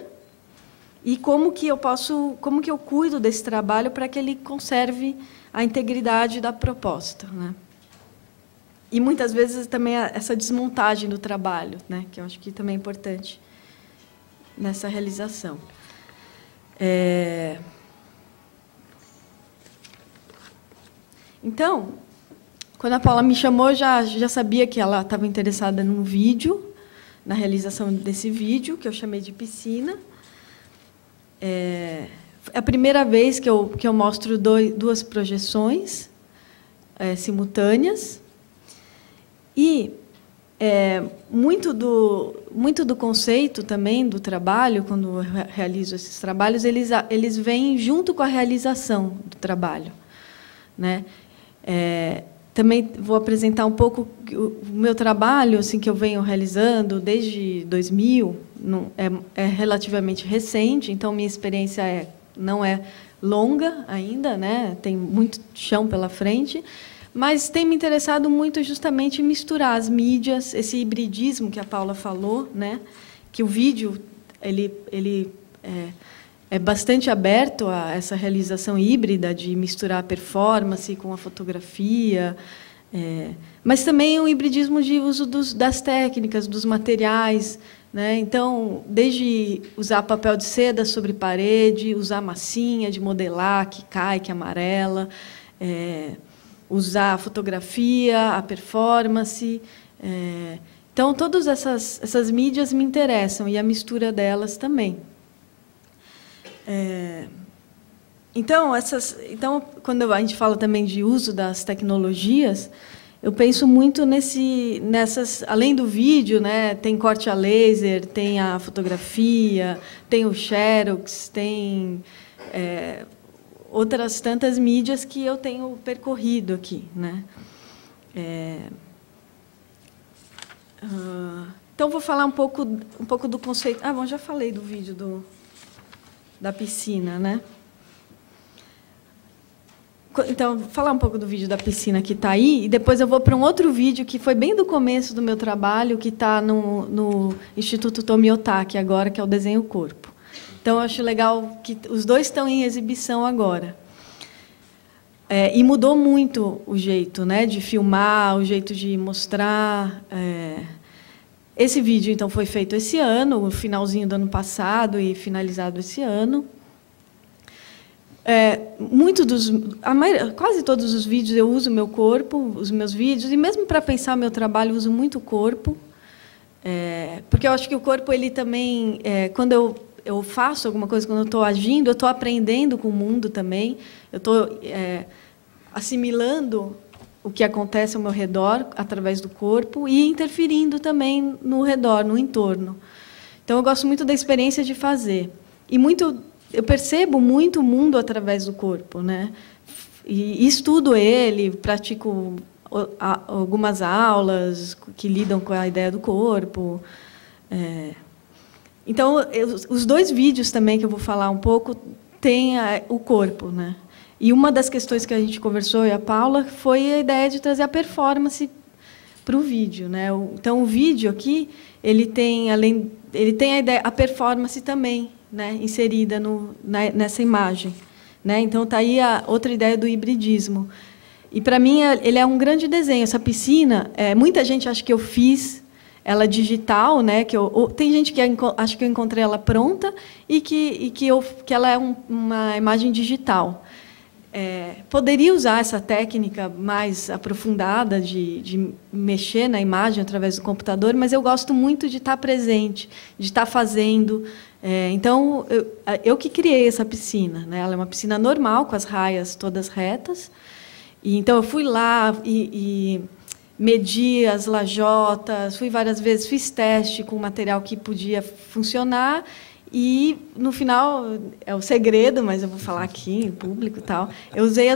e como que eu cuido desse trabalho para que ele conserve a integridade da proposta, né? E muitas vezes também essa desmontagem do trabalho, né, que eu acho que também é importante nessa realização. Então, quando a Paula me chamou, eu já sabia que ela estava interessada num vídeo, na realização desse vídeo, que eu chamei de Piscina. É a primeira vez que eu mostro duas projeções simultâneas. E muito do conceito também do trabalho, quando eu realizo esses trabalhos, eles vêm junto com a realização do trabalho, né? Também vou apresentar um pouco o meu trabalho, assim, que eu venho realizando desde 2000, é relativamente recente, então minha experiência não é longa ainda, né? Tem muito chão pela frente, mas tem me interessado muito justamente em misturar as mídias, esse hibridismo que a Paula falou, né? Que o vídeo ele é bastante aberto a essa realização híbrida de misturar a performance com a fotografia, mas também o hibridismo de uso das técnicas, dos materiais, né? Então, desde usar papel de seda sobre parede, usar massinha de modelar, que cai, que amarela, usar a fotografia, a performance. Então, todas essas mídias me interessam, e a mistura delas também. Então, quando a gente fala também de uso das tecnologias, eu penso muito nessas, além do vídeo, né, tem corte a laser, tem a fotografia, tem o Xerox, tem outras tantas mídias que eu tenho percorrido aqui, né? Então, vou falar um pouco do conceito. Bom, já falei do vídeo da piscina, né? Então, vou falar um pouco do vídeo da piscina que está aí, e depois eu vou para um outro vídeo que foi bem do começo do meu trabalho, que está no Instituto Tomiotaki agora, que é o Desenho Corpo. Então, eu acho legal que os dois estão em exibição agora. E mudou muito o jeito, né, de filmar, o jeito de mostrar. Esse vídeo, então, foi feito esse ano, no finalzinho do ano passado, e finalizado esse ano. Quase todos os vídeos eu uso o meu corpo, os meus vídeos, e mesmo para pensar o meu trabalho, eu uso muito o corpo, porque eu acho que o corpo, ele também, quando eu faço alguma coisa, quando eu estou agindo, eu estou aprendendo com o mundo também, eu estou assimilando o que acontece ao meu redor através do corpo e interferindo também no redor, no entorno. Então, eu gosto muito da experiência de fazer. Eu percebo muito o mundo através do corpo, né? E estudo ele, pratico algumas aulas que lidam com a ideia do corpo. Então, os dois vídeos também que eu vou falar um pouco têm o corpo, né? E uma das questões que a gente conversou, eu e a Paula, foi a ideia de trazer a performance para o vídeo, né? Então, o vídeo aqui, ele tem a performance também, né, inserida nessa imagem, né? Então, está aí a outra ideia do hibridismo. E, para mim, ele é um grande desenho. Essa piscina, muita gente acha que eu fiz ela digital, né? Tem gente que acha que eu encontrei ela pronta e que ela é uma imagem digital. Poderia usar essa técnica mais aprofundada de mexer na imagem através do computador, mas eu gosto muito de estar presente, de estar fazendo. Então, eu que criei essa piscina, né? Ela é uma piscina normal, com as raias todas retas. E, então, eu fui lá e medi as lajotas, fui várias vezes, fiz teste com material que podia funcionar. E, no final, é o segredo, mas eu vou falar aqui em público e tal, eu usei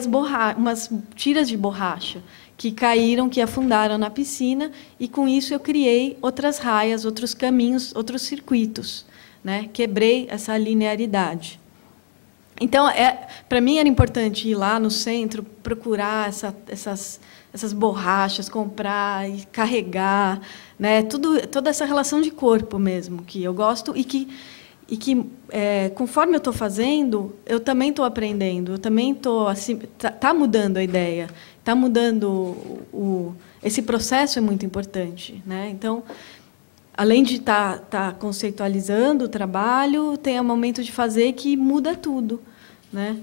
umas tiras de borracha que caíram, que afundaram na piscina, e, com isso, eu criei outras raias, outros caminhos, outros circuitos, né? Quebrei essa linearidade. Então, para mim, era importante ir lá no centro, procurar essas borrachas, comprar e carregar, né? Toda essa relação de corpo mesmo, que eu gosto e que conforme eu estou fazendo, eu também estou aprendendo, eu também estou assim, tá mudando a ideia, está mudando esse processo é muito importante, né? Então, além de tá conceitualizando o trabalho, tem o momento de fazer que muda tudo, né?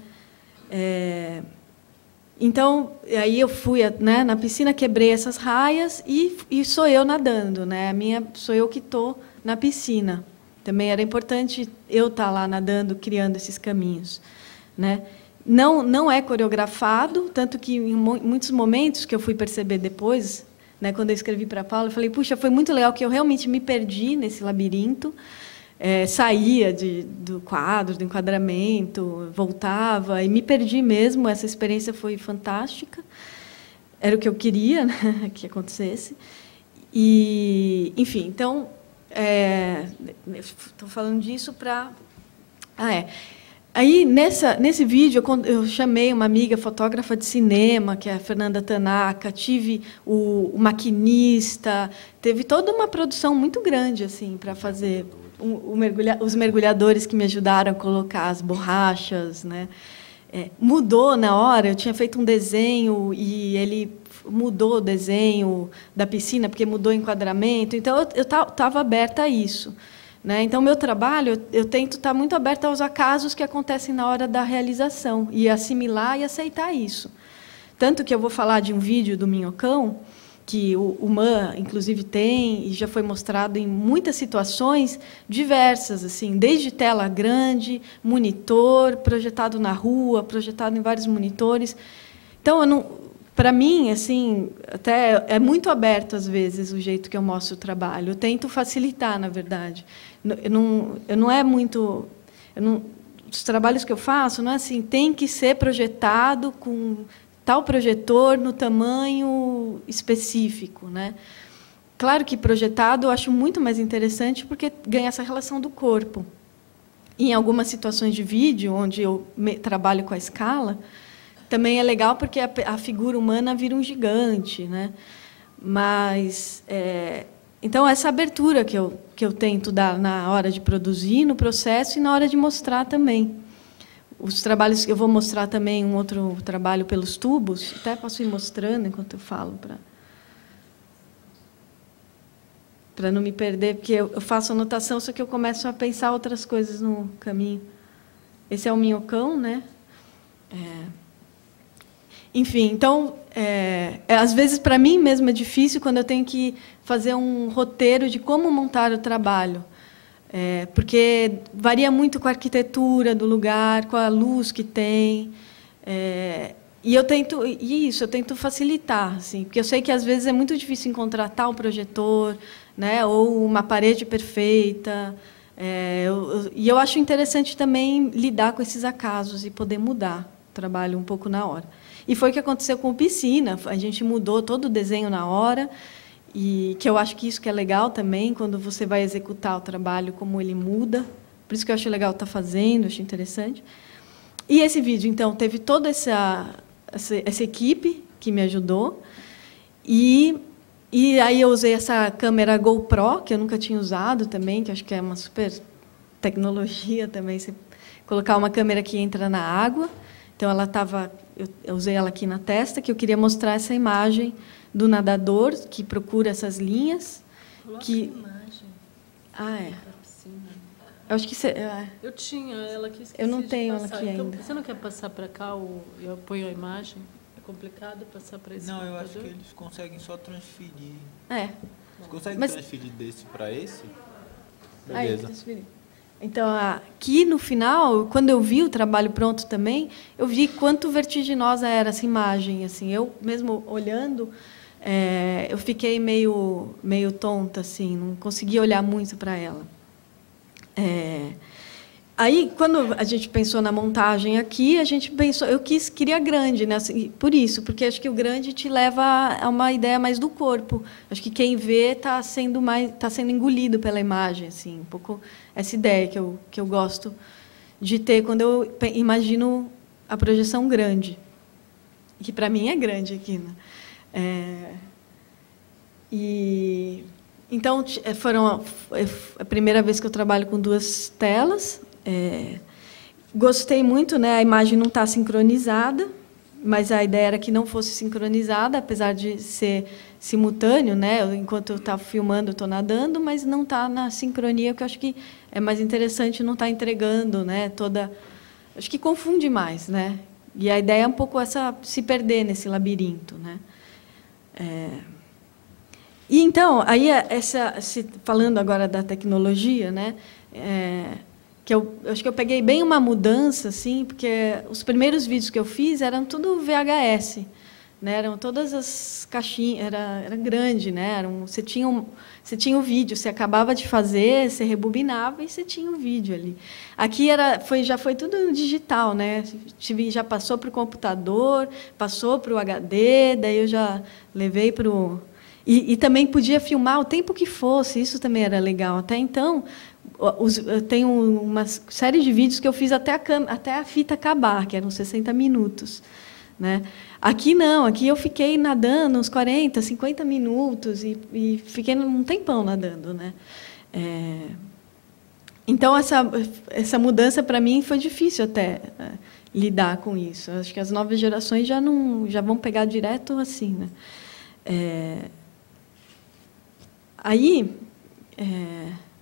Então, aí eu fui, né, na piscina, quebrei essas raias e sou eu nadando, né? Sou eu que estou na piscina. Também era importante eu estar lá nadando, criando esses caminhos, né? Não é coreografado, tanto que em muitos momentos que eu fui perceber depois, né, quando eu escrevi para a Paula, eu falei, puxa, foi muito legal que eu realmente me perdi nesse labirinto, saía do quadro, do enquadramento, voltava e me perdi mesmo. Essa experiência foi fantástica, era o que eu queria, né, que acontecesse. E, enfim, então, estou falando disso para... Aí, nesse vídeo, eu chamei uma amiga fotógrafa de cinema, que é a Fernanda Tanaka, tive o maquinista, teve toda uma produção muito grande assim, para fazer os mergulhadores que me ajudaram a colocar as borrachas, né? Mudou na hora, eu tinha feito um desenho e ele mudou o desenho da piscina, porque mudou o enquadramento, então eu estava aberta a isso. Né? Então, meu trabalho, eu tento estar muito aberta aos acasos que acontecem na hora da realização, e assimilar e aceitar isso. Tanto que eu vou falar de um vídeo do Minhocão, que o MAN, inclusive, tem, e já foi mostrado em muitas situações diversas, assim, desde tela grande, monitor, projetado na rua, projetado em vários monitores. Então, para mim, assim, até é muito aberto, às vezes, o jeito que eu mostro o trabalho. Eu tento facilitar, na verdade. Eu não é muito... os trabalhos que eu faço, não é assim, tem que ser projetado com tal projetor no tamanho específico, né? Claro que projetado eu acho muito mais interessante porque ganha essa relação do corpo. Em algumas situações de vídeo, onde eu trabalho com a escala, também é legal porque a figura humana vira um gigante, né? Mas, então, essa abertura que eu tento dar na hora de produzir, no processo, e na hora de mostrar também. Os trabalhos, eu vou mostrar também um outro trabalho pelos tubos, até posso ir mostrando enquanto eu falo, para não me perder, porque eu faço anotação, só que eu começo a pensar outras coisas no caminho. Esse é o Minhocão, né? Enfim, então, às vezes, para mim mesmo é difícil quando eu tenho que fazer um roteiro de como montar o trabalho, porque varia muito com a arquitetura do lugar, com a luz que tem, e eu tento facilitar, assim, porque eu sei que às vezes é muito difícil encontrar tal projetor, né, ou uma parede perfeita, e eu acho interessante também lidar com esses acasos e poder mudar o trabalho um pouco na hora. E foi o que aconteceu com o Piscina. A gente mudou todo o desenho na hora, e que eu acho que isso que é legal também, quando você vai executar o trabalho, como ele muda. Por isso que eu acho legal estar fazendo, acho interessante. E esse vídeo, então, teve toda essa equipe que me ajudou. E aí eu usei essa câmera GoPro, que eu nunca tinha usado também, que acho que é uma super tecnologia também, você colocar uma câmera que entra na água. Então, ela estava... Eu usei ela aqui na testa, que eu queria mostrar essa imagem do nadador que procura essas linhas que... Ah, é. Eu acho que você... Eu tinha ela aqui, esqueci. Eu não tenho ela passar. aqui Então, ainda. você não quer passar para cá? Eu ponho a imagem? É complicado passar para esse Não, eu computador? acho que eles conseguem só transferir. É. Você consegue Mas- transferir desse para esse? Aí, Beleza. transferi. Então, aqui no final, quando eu vi o trabalho pronto também, eu vi quanto vertiginosa era essa imagem. Assim, eu mesmo olhando, eu fiquei meio tonta, assim, não conseguia olhar muito para ela. Aí, quando a gente pensou na montagem aqui, a gente pensou, queria grande, né? Assim, por isso, porque acho que o grande te leva a uma ideia mais do corpo. Acho que quem vê está sendo engolido pela imagem, assim, um pouco essa ideia que eu gosto de ter quando eu imagino a projeção grande, que para mim é grande aqui, né? Então, a primeira vez que eu trabalho com 2 telas. Gostei muito, né? A imagem não está sincronizada, mas a ideia era que não fosse sincronizada, apesar de ser simultâneo, né? Enquanto eu estava filmando, eu estou nadando, mas não está na sincronia, porque eu acho que é mais interessante não estar entregando, né? Acho que confunde mais, né? E a ideia é um pouco se perder nesse labirinto, né? E então, aí falando agora da tecnologia, né? Que eu acho que eu peguei bem uma mudança, assim, porque os primeiros vídeos que eu fiz eram tudo VHS, né? Eram todas as caixinhas, era grande, né? Você tinha o vídeo, você acabava de fazer, você rebobinava e você tinha o vídeo ali. Aqui já foi tudo digital, né? Já passou para o computador, passou para o HD, daí eu já levei para o... E também podia filmar o tempo que fosse, isso também era legal. Até então, eu tenho uma série de vídeos que eu fiz até a fita acabar, que eram 60 minutos. Né? Aqui não, aqui eu fiquei nadando uns 40, 50 minutos e fiquei um tempão nadando. Né? Então, essa mudança, para mim, foi difícil até lidar com isso. Acho que as novas gerações já vão pegar direto assim. Né? Aí,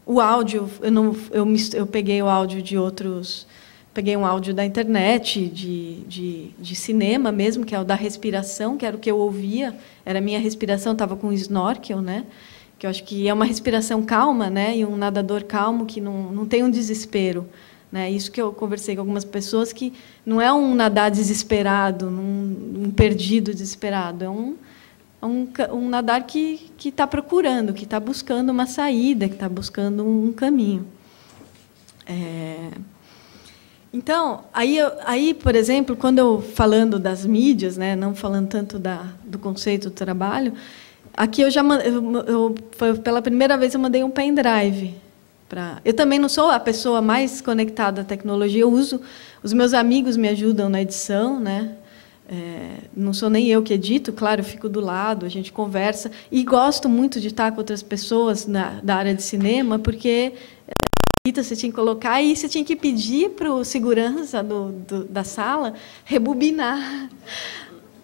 o áudio, eu peguei o áudio de outros... Peguei um áudio da internet, de cinema mesmo, que é o da respiração, que era o que eu ouvia. Era a minha respiração, estava com snorkel, né? Que eu acho que é uma respiração calma, né? E um nadador calmo, que não tem um desespero. Né? Isso que eu conversei com algumas pessoas, que não é um nadar desesperado, um perdido desesperado. É um nadar que está procurando, que está buscando uma saída, que está buscando um caminho. Então, aí, por exemplo, quando falando das mídias, né, não falando tanto do conceito do trabalho, aqui pela primeira vez eu mandei um pendrive. Eu também não sou a pessoa mais conectada à tecnologia, os meus amigos me ajudam na edição, né? Não sou nem eu que edito, claro, eu fico do lado, a gente conversa. E gosto muito de estar com outras pessoas da área de cinema, porque você tinha que colocar e você tinha que pedir para o segurança da sala rebobinar.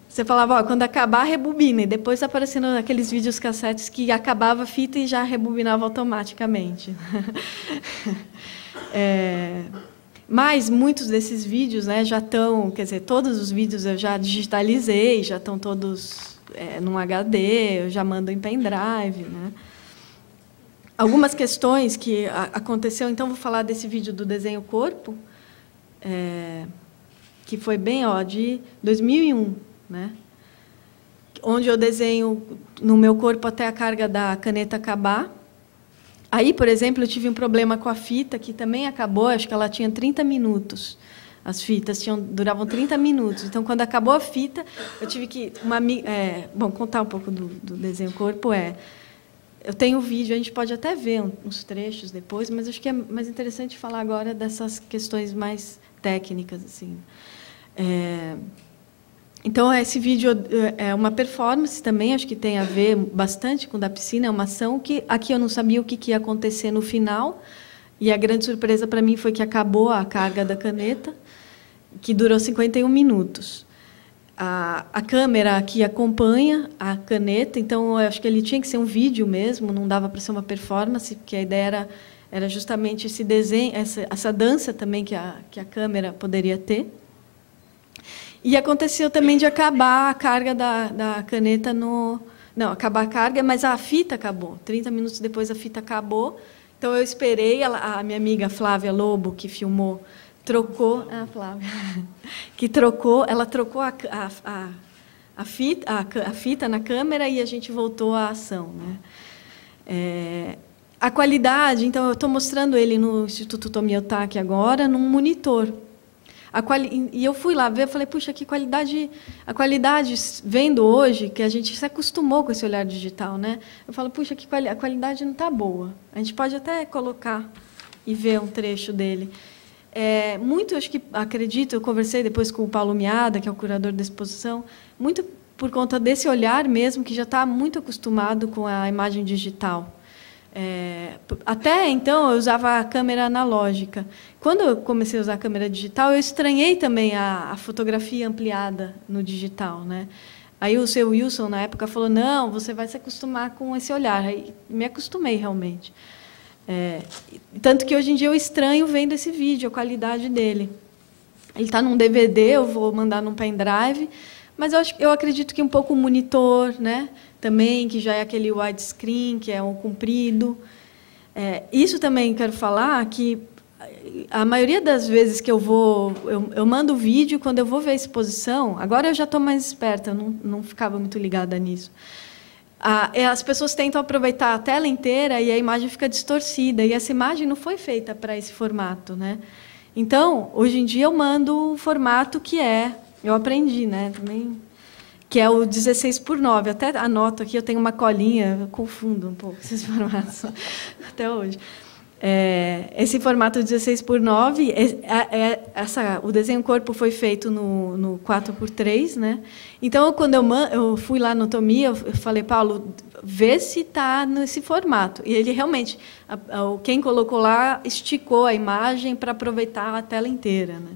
Você falava, quando acabar, rebobina. E depois aparecendo aqueles vídeos cassetes que acabava a fita e já rebobinava automaticamente. Mas muitos desses vídeos, né, já estão, quer dizer, todos os vídeos eu já digitalizei, já estão todos num HD, eu já mando em pendrive, né? Algumas questões que aconteceu, então vou falar desse vídeo do desenho corpo, que foi bem de 2001, né? Onde eu desenho no meu corpo até a carga da caneta acabar. Aí, por exemplo, eu tive um problema com a fita, que também acabou, acho que ela tinha 30 minutos. As fitas duravam 30 minutos. Então, quando acabou a fita, eu tive que... bom, contar um pouco do desenho corpo eu tenho um vídeo, a gente pode até ver uns trechos depois, mas acho que é mais interessante falar agora dessas questões mais técnicas. Assim. Então, esse vídeo é uma performance também, acho que tem a ver bastante com o da piscina, é uma ação que aqui eu não sabia o que ia acontecer no final, e a grande surpresa para mim foi que acabou a carga da caneta, que durou 51 minutos. a câmera que acompanha a caneta, então eu acho que ele tinha que ser um vídeo mesmo, não dava para ser uma performance, porque a ideia era justamente esse desenho, essa dança também que a câmera poderia ter. E aconteceu também de acabar a carga da caneta no... Não, acabar a carga, mas a fita acabou. 30 minutos depois a fita acabou, então eu esperei, a minha amiga Flávia Lobo, que filmou, trocou, Flávia, ela trocou a fita na câmera e a gente voltou à ação, né? A qualidade, então eu estou mostrando ele no Instituto Tomi Otaki agora, num monitor. E eu fui lá ver, eu falei, puxa, que qualidade, a qualidade, vendo hoje, que a gente se acostumou com esse olhar digital, né? Eu falo, puxa, a qualidade não está boa. A gente pode até colocar e ver um trecho dele. Muito, acredito, eu conversei depois com o Paulo Miada, que é o curador da exposição, muito por conta desse olhar mesmo, que já está muito acostumado com a imagem digital. Até então, eu usava a câmera analógica. Quando eu comecei a usar a câmera digital, eu estranhei também a fotografia ampliada no digital, né? Aí o seu Wilson, na época, falou, não, você vai se acostumar com esse olhar. Aí me acostumei, realmente. Tanto que, hoje em dia, eu estranho vendo esse vídeo, a qualidade dele. Ele está num DVD, eu vou mandar num pendrive, mas eu acredito que um pouco o monitor, né? Também, que já é aquele widescreen, que é um comprido. Isso também quero falar, que a maioria das vezes que eu mando vídeo, quando eu vou ver a exposição, agora eu já estou mais esperta, eu não ficava muito ligada nisso. As pessoas tentam aproveitar a tela inteira e a imagem fica distorcida, e essa imagem não foi feita para esse formato, né? Então, hoje em dia, eu mando o formato que eu aprendi, né? Também, que é o 16:9. Até anoto aqui, eu tenho uma colinha, eu confundo um pouco esses formatos até hoje. Esse formato 16:9, o desenho corpo foi feito no 4:3, né? Então, quando eu fui lá no Tomi, eu falei, Paulo, vê se está nesse formato. E ele realmente, quem colocou lá, esticou a imagem para aproveitar a tela inteira, né?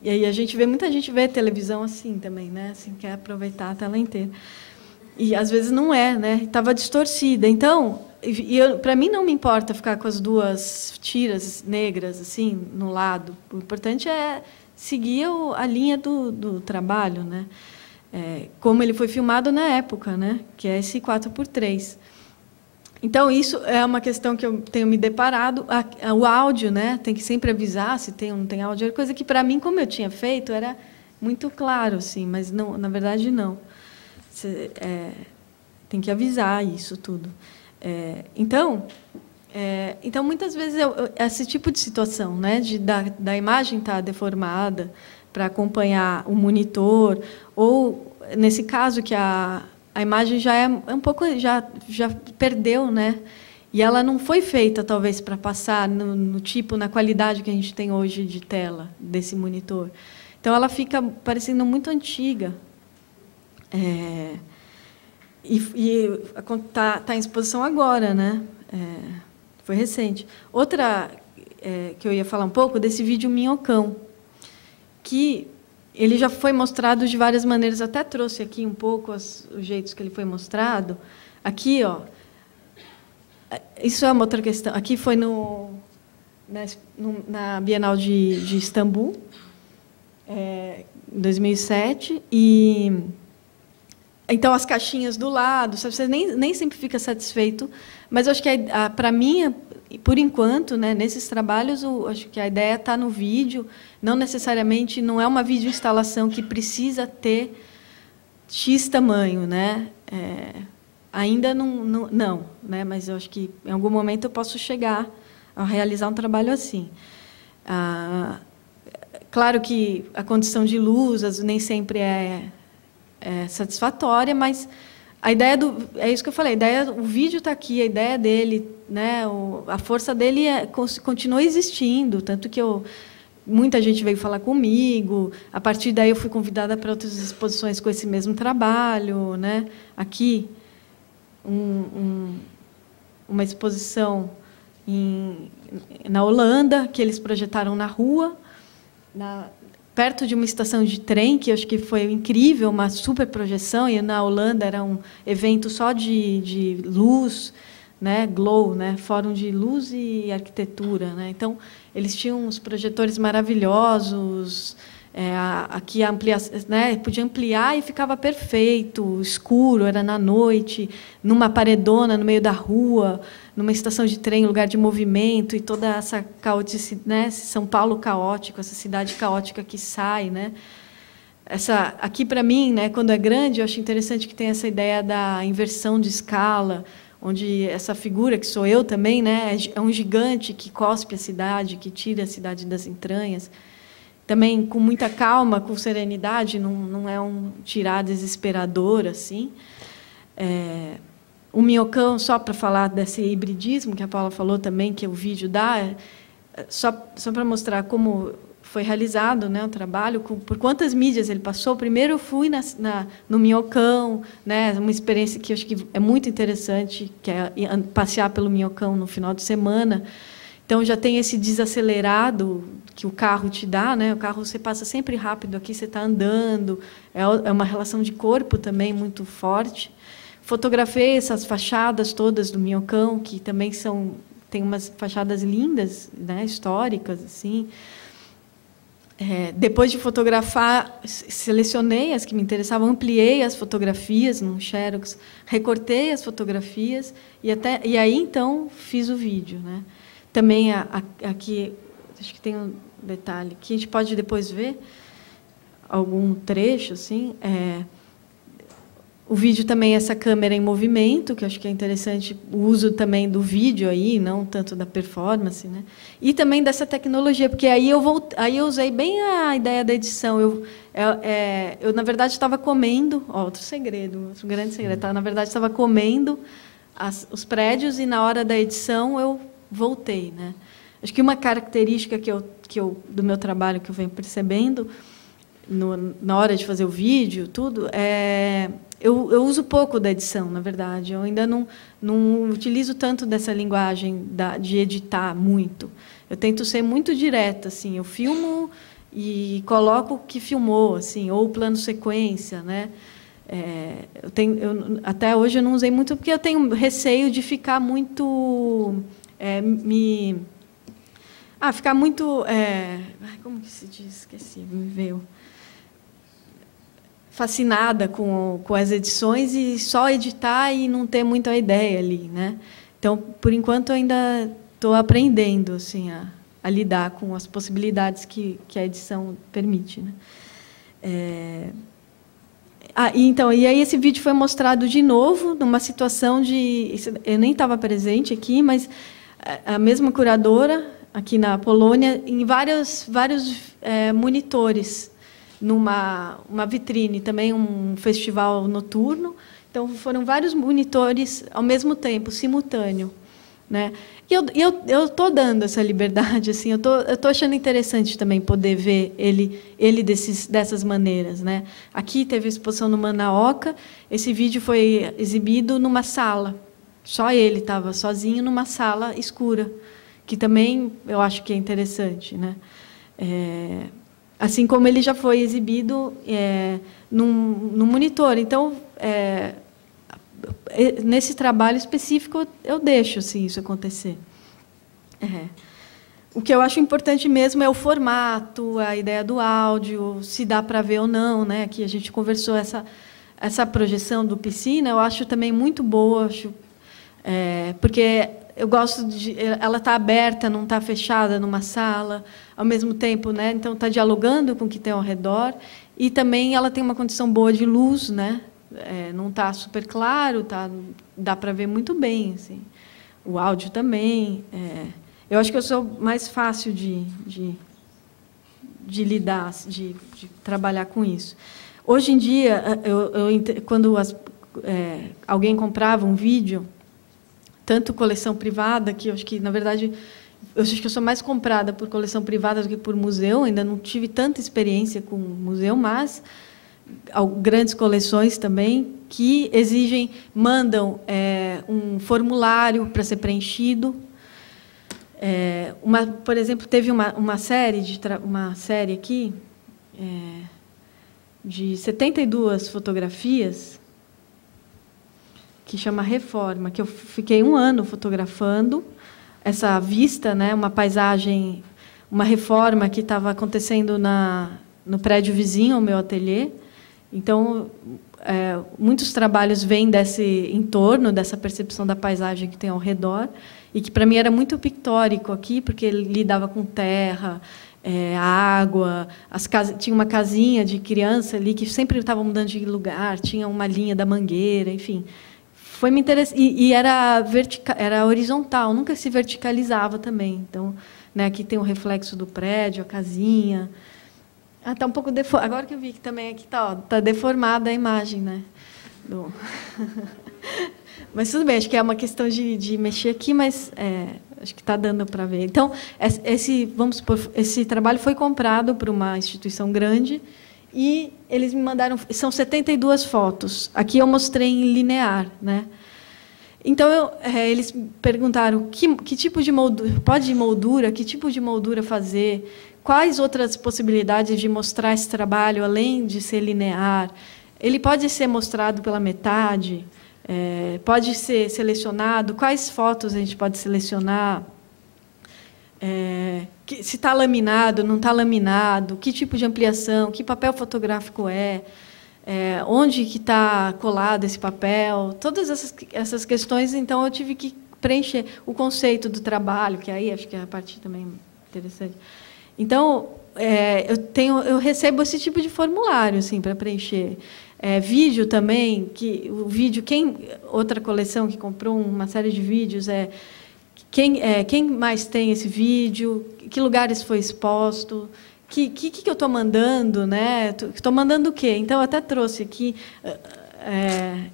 E aí muita gente vê televisão assim também, né? Assim, quer aproveitar a tela inteira. E às vezes não né? Estava distorcida. Então, para mim não me importa ficar com as duas tiras negras assim no lado. O importante é seguir a linha do trabalho, né? Como ele foi filmado na época, né? Que é esse 4:3. Então, isso é uma questão que eu tenho me deparado. O áudio, né? Tem que sempre avisar se tem ou não tem áudio. É coisa que, para mim, como eu tinha feito, era muito claro, assim, mas, não, na verdade, não. Tem que avisar isso tudo. Então, muitas vezes, esse tipo de situação, né? Da imagem estar deformada para acompanhar o monitor, ou, nesse caso, que a imagem já é um pouco, já perdeu, né? E ela não foi feita, talvez, para passar na qualidade que a gente tem hoje de tela desse monitor. Então, ela fica parecendo muito antiga. E está em exposição agora, né? Foi recente. Outra que eu ia falar um pouco, desse vídeo Minhocão, que ele já foi mostrado de várias maneiras, até trouxe aqui um pouco os jeitos que ele foi mostrado. Aqui, isso é uma outra questão. Aqui foi na Bienal de Istambul, em 2007. Então, as caixinhas do lado, sabe? Você nem sempre fica satisfeito, mas eu acho que, para mim, por enquanto, né, nesses trabalhos, acho que a ideia está no vídeo. Não necessariamente, não é uma videoinstalação que precisa ter X tamanho, né? Ainda não, né? Mas eu acho que, em algum momento, eu posso chegar a realizar um trabalho assim. Claro que a condição de luz nem sempre é satisfatória, mas a ideia é isso que eu falei, o vídeo está aqui, a ideia dele, né? A força dele continua existindo, tanto que muita gente veio falar comigo. A partir daí, eu fui convidada para outras exposições com esse mesmo trabalho, né? Aqui, uma exposição na Holanda, que eles projetaram na rua. perto de uma estação de trem, que eu acho que foi incrível, uma super projeção, e na Holanda era um evento só de luz, né, Glow, né, Fórum de Luz e Arquitetura, né? Então, eles tinham uns projetores maravilhosos, aqui né, podia ampliar e ficava perfeito, escuro, era na noite, numa paredona no meio da rua, numa estação de trem, lugar de movimento, e toda essa caoticidade, né, São Paulo caótico, essa cidade caótica que sai, né? Aqui, para mim, né, quando é grande, eu acho interessante que tem essa ideia da inversão de escala, onde essa figura, que sou eu também, né, é um gigante que cospe a cidade, que tira a cidade das entranhas, também com muita calma, com serenidade, não é um tirar desesperador, assim. O minhocão, só para falar desse hibridismo que a Paula falou também, que o vídeo dá, só para mostrar como foi realizado, né, o trabalho, por quantas mídias ele passou. Primeiro eu fui no minhocão, né, uma experiência que eu acho que é muito interessante, que é passear pelo minhocão no final de semana. Então, já tem esse desacelerado que o carro te dá, né? O carro você passa sempre rápido, aqui você está andando, é uma relação de corpo também muito forte. Fotografei essas fachadas todas do minhocão, que também tem umas fachadas lindas, né? Históricas, assim. Depois de fotografar, selecionei as que me interessavam, ampliei as fotografias no Xerox, recortei as fotografias e aí, então, fiz o vídeo, né? Também aqui, acho que tem um detalhe, que a gente pode depois ver algum trecho, assim. O vídeo também é essa câmera em movimento, que eu acho que é interessante o uso também do vídeo aí, não tanto da performance, né? E também dessa tecnologia, porque aí eu usei bem a ideia da edição. Eu na verdade, estava comendo, outro segredo, outro grande segredo. Na verdade, estava comendo os prédios e, na hora da edição, eu voltei, né? Acho que uma característica do meu trabalho que eu venho percebendo na hora de fazer o vídeo, tudo, eu uso pouco da edição, na verdade. Eu ainda não utilizo tanto dessa linguagem de editar muito. Eu tento ser muito direta, assim. Eu filmo e coloco o que filmou, assim, ou plano sequência, né? Até hoje eu não usei muito porque eu tenho receio de ficar muito ficar muito como que se diz? Esqueci, me veio. Fascinada com as edições e só editar e não ter muita ideia ali, né? Então, por enquanto, eu ainda estou aprendendo, assim, a lidar com as possibilidades que a edição permite, né? E aí esse vídeo foi mostrado de novo numa situação eu nem estava presente aqui, mas a mesma curadora aqui na Polônia, em vários monitores, numa vitrine, também um festival noturno. Então, foram vários monitores ao mesmo tempo, simultâneo, né? E eu estou dando essa liberdade, assim, eu tô achando interessante também poder ver ele dessas maneiras, né? Aqui teve a exposição no Manaoka, esse vídeo foi exibido numa sala, só ele estava sozinho numa sala escura, que também eu acho que é interessante, né? Assim como ele já foi exibido num monitor. Então, nesse trabalho específico, eu deixo assim, isso acontecer. O que eu acho importante mesmo é o formato, a ideia do áudio, se dá para ver ou não, né? Aqui a gente conversou essa projeção do Piscina, eu acho também muito boa, porque eu gosto ela está aberta, não está fechada numa sala, ao mesmo tempo, né? Então está dialogando com o que tem ao redor, e também ela tem uma condição boa de luz, né? Não está super claro, dá para ver muito bem, assim. O áudio também. Eu acho que eu sou mais fácil de lidar, de trabalhar com isso. Hoje em dia, quando alguém comprava um vídeo, tanto coleção privada, que eu acho que, na verdade, eu acho que eu sou mais comprada por coleção privada do que por museu, ainda não tive tanta experiência com museu, mas grandes coleções também, que mandam um formulário para ser preenchido. Por exemplo, teve uma série aqui, de 72 fotografias, que chama Reforma, que eu fiquei 1 ano fotografando essa vista, né, uma paisagem, uma reforma que estava acontecendo no prédio vizinho ao meu ateliê. Então, muitos trabalhos vêm desse entorno, dessa percepção da paisagem que tem ao redor, e que, para mim, era muito pictórico aqui, porque ele lidava com terra, água, tinha uma casinha de criança ali que sempre estava mudando de lugar, tinha uma linha da mangueira, enfim. Foi me interessante, e era horizontal, nunca se verticalizava também. Então, né, aqui tem o reflexo do prédio, a casinha. Está um pouco agora que eu vi que também aqui está deformada a imagem, né? Mas tudo bem, acho que é uma questão de mexer aqui, mas acho que está dando para ver. Então, vamos supor, esse trabalho foi comprado por uma instituição grande e eles me mandaram, são 72 fotos. Aqui eu mostrei em linear, né? Então eles perguntaram que tipo de moldura, que tipo de moldura fazer, quais outras possibilidades de mostrar esse trabalho além de ser linear. Ele pode ser mostrado pela metade, pode ser selecionado, quais fotos a gente pode selecionar. Se está laminado, não está laminado, que tipo de ampliação, que papel fotográfico onde que está colado esse papel, todas essas questões. Então, eu tive que preencher o conceito do trabalho, que aí acho que é a parte também interessante. Então, eu recebo esse tipo de formulário assim, para preencher. Vídeo também, outra coleção que comprou uma série de vídeos quem mais tem esse vídeo, que lugares foi exposto, que eu estou mandando, né? Estou mandando o quê? Então, eu até trouxe aqui.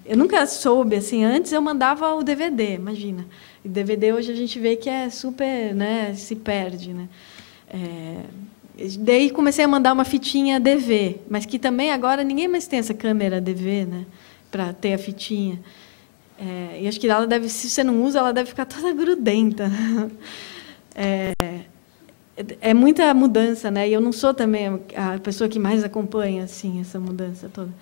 Eu nunca soube, assim, antes eu mandava o DVD, imagina. E DVD hoje a gente vê que é super, né? Se perde, né? Daí comecei a mandar uma fitinha DV, mas que também agora ninguém mais tem essa câmera DV, né? Para ter a fitinha. E acho que ela deve, se você não usa, ela deve ficar toda grudenta. É muita mudança, né? E eu não sou também a pessoa que mais acompanha assim essa mudança toda.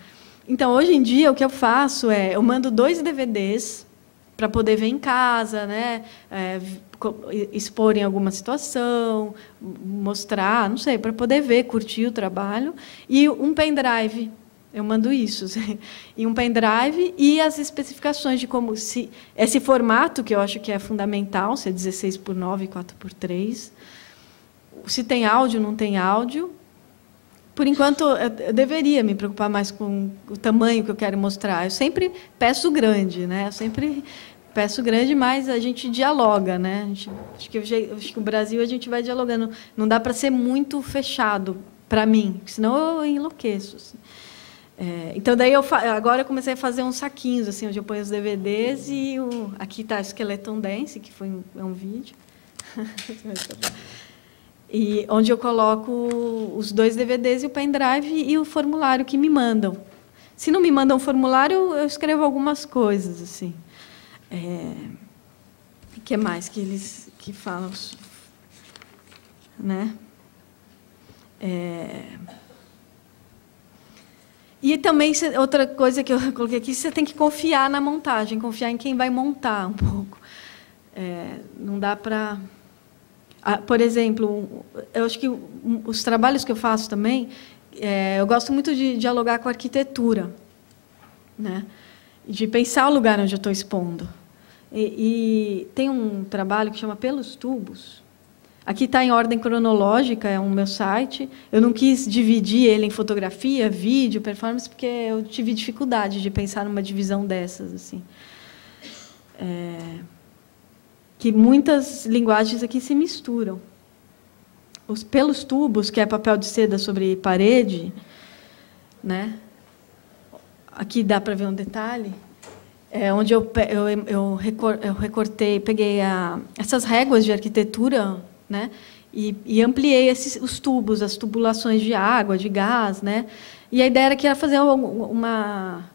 Então, hoje em dia, o que eu faço eu mando 2 DVDs para poder ver em casa, né? Expor em alguma situação, mostrar, não sei, para poder ver, curtir o trabalho, e um pendrive. Eu mando isso, e um pendrive e as especificações de como esse formato, que eu acho que é fundamental, se é 16:9, 4:3, se tem áudio, não tem áudio. Por enquanto, eu deveria me preocupar mais com o tamanho que eu quero mostrar. Eu sempre peço grande, né? Eu sempre peço grande, mas a gente dialoga, né? Acho que o Brasil a gente vai dialogando. Não dá para ser muito fechado para mim, senão eu enlouqueço. Assim. Então, daí agora eu comecei a fazer uns saquinhos, assim, onde eu ponho os DVDs e aqui está Skeleton Dance, que é um vídeo. E onde eu coloco os 2 DVDs e o pendrive e o formulário que me mandam. Se não me mandam formulário, eu escrevo algumas coisas, assim. O que mais que eles falam? Né? E também, outra coisa que eu coloquei aqui, você tem que confiar na montagem, confiar em quem vai montar um pouco. Não dá para... Por exemplo, eu acho que os trabalhos que eu faço também, eu gosto muito de dialogar com a arquitetura, né? De pensar o lugar onde eu estou expondo. E tem um trabalho que chama Pelos Tubos. Aqui está em ordem cronológica, é o meu site. Eu não quis dividir ele em fotografia, vídeo, performance, porque eu tive dificuldade de pensar numa divisão dessas, assim. Que muitas linguagens aqui se misturam. Pelos tubos, que é papel de seda sobre parede, né? Aqui dá para ver um detalhe, onde eu recortei, peguei essas réguas de arquitetura, né? E ampliei os tubos, as tubulações de água, de gás, né? E a ideia era que era fazer uma...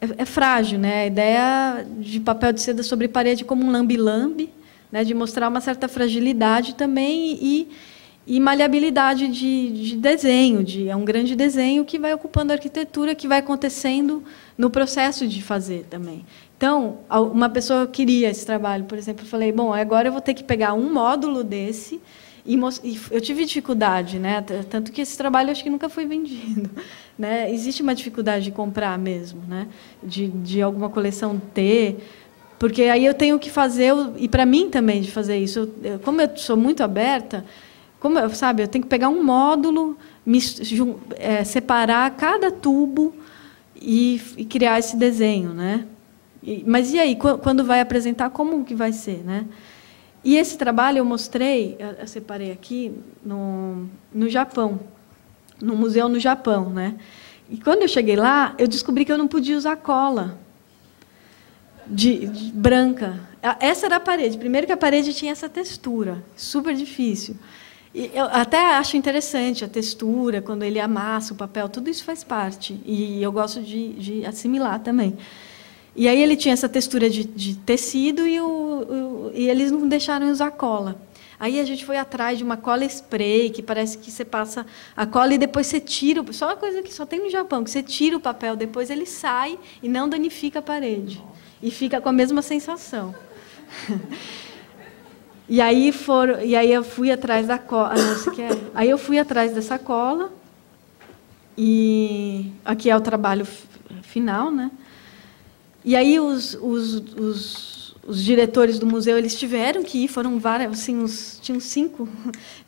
É frágil, né? A ideia de papel de seda sobre parede como um lambe-lambe, né? De mostrar uma certa fragilidade também e maleabilidade de desenho, é um grande desenho que vai ocupando a arquitetura, que vai acontecendo no processo de fazer também. Então, uma pessoa queria esse trabalho, por exemplo, eu falei, bom, agora eu vou ter que pegar um módulo desse, e eu tive dificuldade, né? Tanto que esse trabalho acho que nunca foi vendido. Né? Existe uma dificuldade de comprar mesmo, né? de alguma coleção ter, porque aí eu tenho que fazer, e para mim também de fazer isso, como eu sou muito aberta, sabe, eu tenho que pegar um módulo, separar cada tubo e criar esse desenho, né? Mas e aí, quando vai apresentar, como que vai ser, né? E esse trabalho eu mostrei, eu separei aqui no Japão, no museu no Japão, né? E quando eu cheguei lá, eu descobri que eu não podia usar cola de branca. Essa era a parede. Primeiro que a parede tinha essa textura, super difícil. E eu até acho interessante a textura, quando ele amassa o papel, tudo isso faz parte. E eu gosto de assimilar também. E aí ele tinha essa textura de tecido e eles não deixaram usar cola. Aí a gente foi atrás de uma cola spray, que parece que você passa a cola e depois você tira. Só uma coisa que só tem no Japão, que você tira o papel, depois ele sai e não danifica a parede. E fica com a mesma sensação. E aí eu fui atrás da cola. Aí eu fui atrás dessa cola. E aqui é o trabalho final, né? E aí os diretores do museu, eles tiveram que ir, foram vários, assim, tinham 5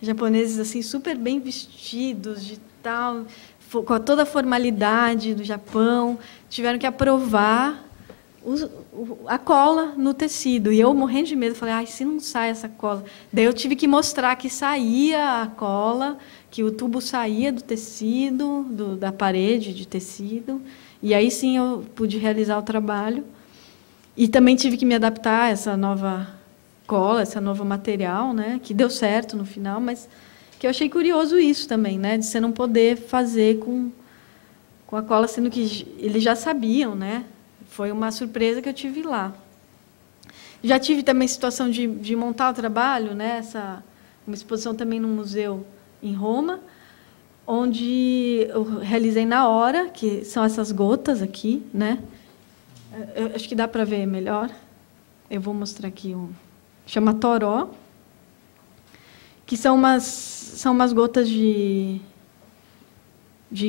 japoneses assim super bem vestidos, de tal, com toda a formalidade do Japão, tiveram que aprovar a cola no tecido. E eu, morrendo de medo, falei, se não sai essa cola. Daí eu tive que mostrar que saía a cola, que o tubo saía do tecido, da parede de tecido. E aí sim eu pude realizar o trabalho. E também tive que me adaptar a essa nova cola, esse novo material, né, que deu certo no final, mas que eu achei curioso isso também, né, de você não poder fazer com a cola, sendo que eles já sabiam, né? Foi uma surpresa que eu tive lá. Já tive também situação de montar o trabalho, né, uma exposição também no museu em Roma, onde eu realizei na hora, que são essas gotas aqui, né? Eu acho que dá para ver melhor. Eu vou mostrar aqui chama toró, que são umas gotas de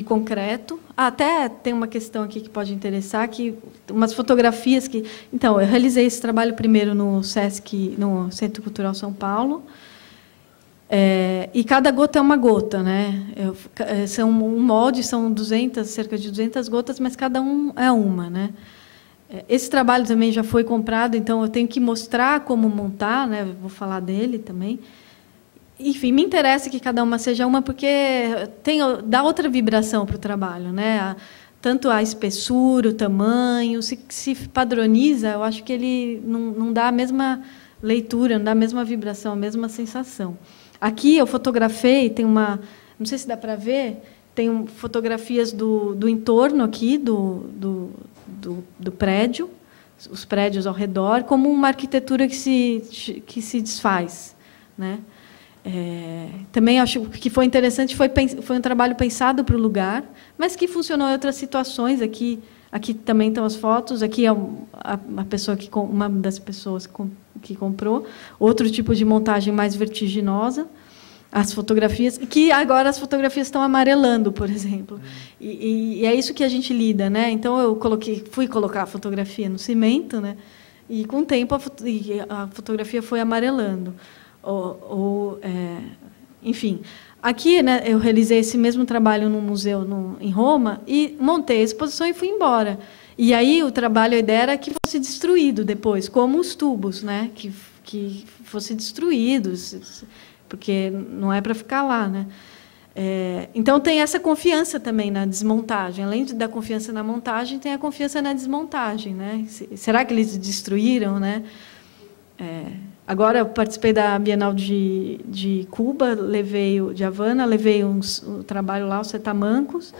concreto. Até tem uma questão aqui que pode interessar, que umas fotografias que. Então, eu realizei esse trabalho primeiro no SESC, no Centro Cultural São Paulo. E cada gota é uma gota, né? São um molde, são cerca de 200 gotas, mas cada um é uma, né? Esse trabalho também já foi comprado, então eu tenho que mostrar como montar, né? Eu vou falar dele também. Enfim, me interessa que cada uma seja uma, porque dá outra vibração para o trabalho, né? Tanto a espessura, o tamanho, se padroniza, eu acho que ele não dá a mesma leitura, não dá a mesma vibração, a mesma sensação. Aqui eu fotografei, tem uma, não sei se dá para ver, tem fotografias do entorno aqui do prédio, os prédios ao redor, como uma arquitetura que se desfaz, né? Também acho que foi interessante, foi um trabalho pensado para o lugar, mas que funcionou em outras situações. Aqui também estão as fotos, aqui é uma das pessoas que comprou, outro tipo de montagem mais vertiginosa, as fotografias, que agora as fotografias estão amarelando, por exemplo. E é isso que a gente lida, né? Então eu fui colocar a fotografia no cimento, né? E com o tempo a fotografia foi amarelando. Enfim, aqui, né, eu realizei esse mesmo trabalho no museu em Roma e montei a exposição e fui embora. E aí o trabalho, a ideia era que fosse destruído depois, como os tubos, né, que fosse destruídos, porque não é para ficar lá, né? Então tem essa confiança também na desmontagem, além da confiança na montagem, tem a confiança na desmontagem, né? Será que eles destruíram, né? Agora eu participei da Bienal de Cuba, de Havana, levei um trabalho lá, os Setamancos,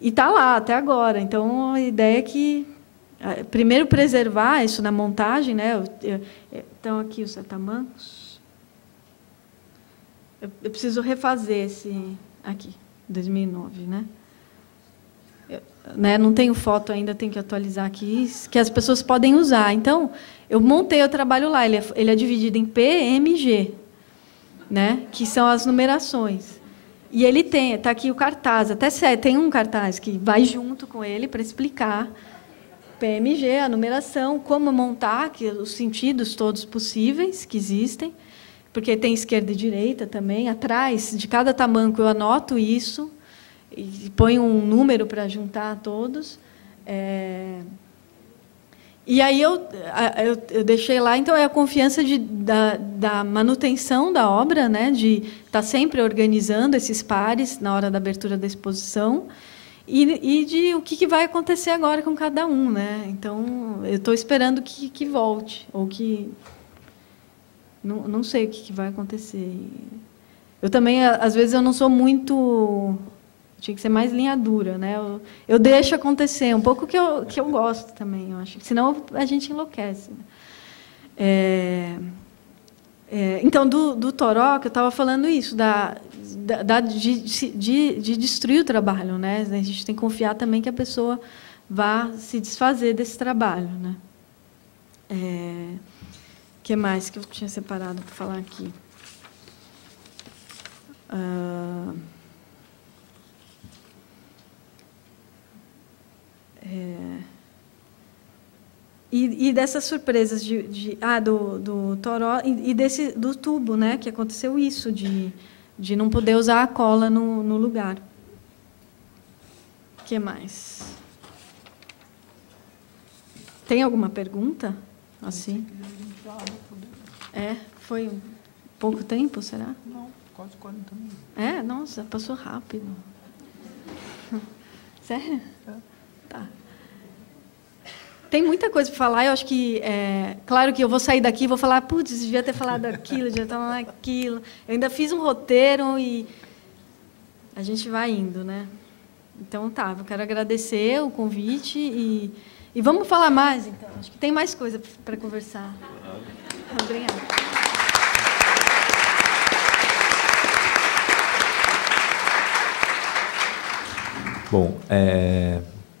e está lá até agora. Então a ideia é que primeiro preservar isso na montagem, né? Então aqui os Setamancos. Eu preciso refazer esse aqui, 2009, né? Não tenho foto ainda, tenho que atualizar aqui, que as pessoas podem usar. Então, eu montei o trabalho lá. Ele é dividido em P, M e G, né? Que são as numerações. E ele está aqui o cartaz, até tem um cartaz que vai junto com ele para explicar PMG, a numeração, como montar, os sentidos todos possíveis que existem, porque tem esquerda e direita também. Atrás de cada tamanco eu anoto isso e ponho um número para juntar todos. E aí eu deixei lá, então, é a confiança da manutenção da obra, né, de estar sempre organizando esses pares na hora da abertura da exposição, e de o que vai acontecer agora com cada um, né? Então, eu estou esperando que volte, ou que... Não sei o que vai acontecer. Eu também, às vezes, eu não sou muito... Tinha que ser mais linha dura, né? Eu deixo acontecer, um pouco que eu gosto também, eu acho. Senão a gente enlouquece. Então, do Toró, que eu estava falando isso, de destruir o trabalho, né? A gente tem que confiar também que a pessoa vá se desfazer desse trabalho, né? Que mais que eu tinha separado para falar aqui? E dessas surpresas do Toró e do tubo, né, que aconteceu isso, de não poder usar a cola no lugar. O que mais? Tem alguma pergunta? Assim? Foi pouco tempo, será? Não, quase 40 minutos. Nossa, passou rápido. Sério? Tá. Tem muita coisa para falar. Eu acho que, claro que eu vou sair daqui e vou falar, putz, devia ter falado aquilo, devia ter falado aquilo. Eu ainda fiz um roteiro e a gente vai indo, né? Então, tá, eu quero agradecer o convite e vamos falar mais, então. Acho que tem mais coisa para conversar. Obrigada. Bom,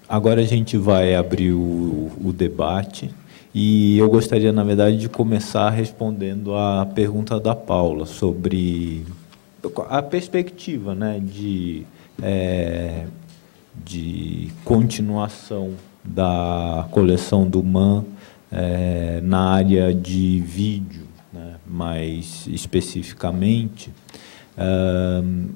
agora a gente vai abrir o debate e eu gostaria, na verdade, de começar respondendo a pergunta da Paula sobre a perspectiva, né, de continuação da coleção do MAN na área de vídeo, né, mais especificamente.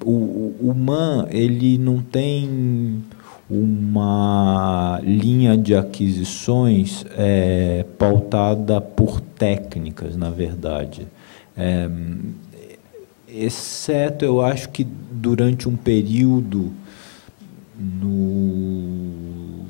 O MAN ele não tem uma linha de aquisições pautada por técnicas, na verdade. Exceto, eu acho que durante um período no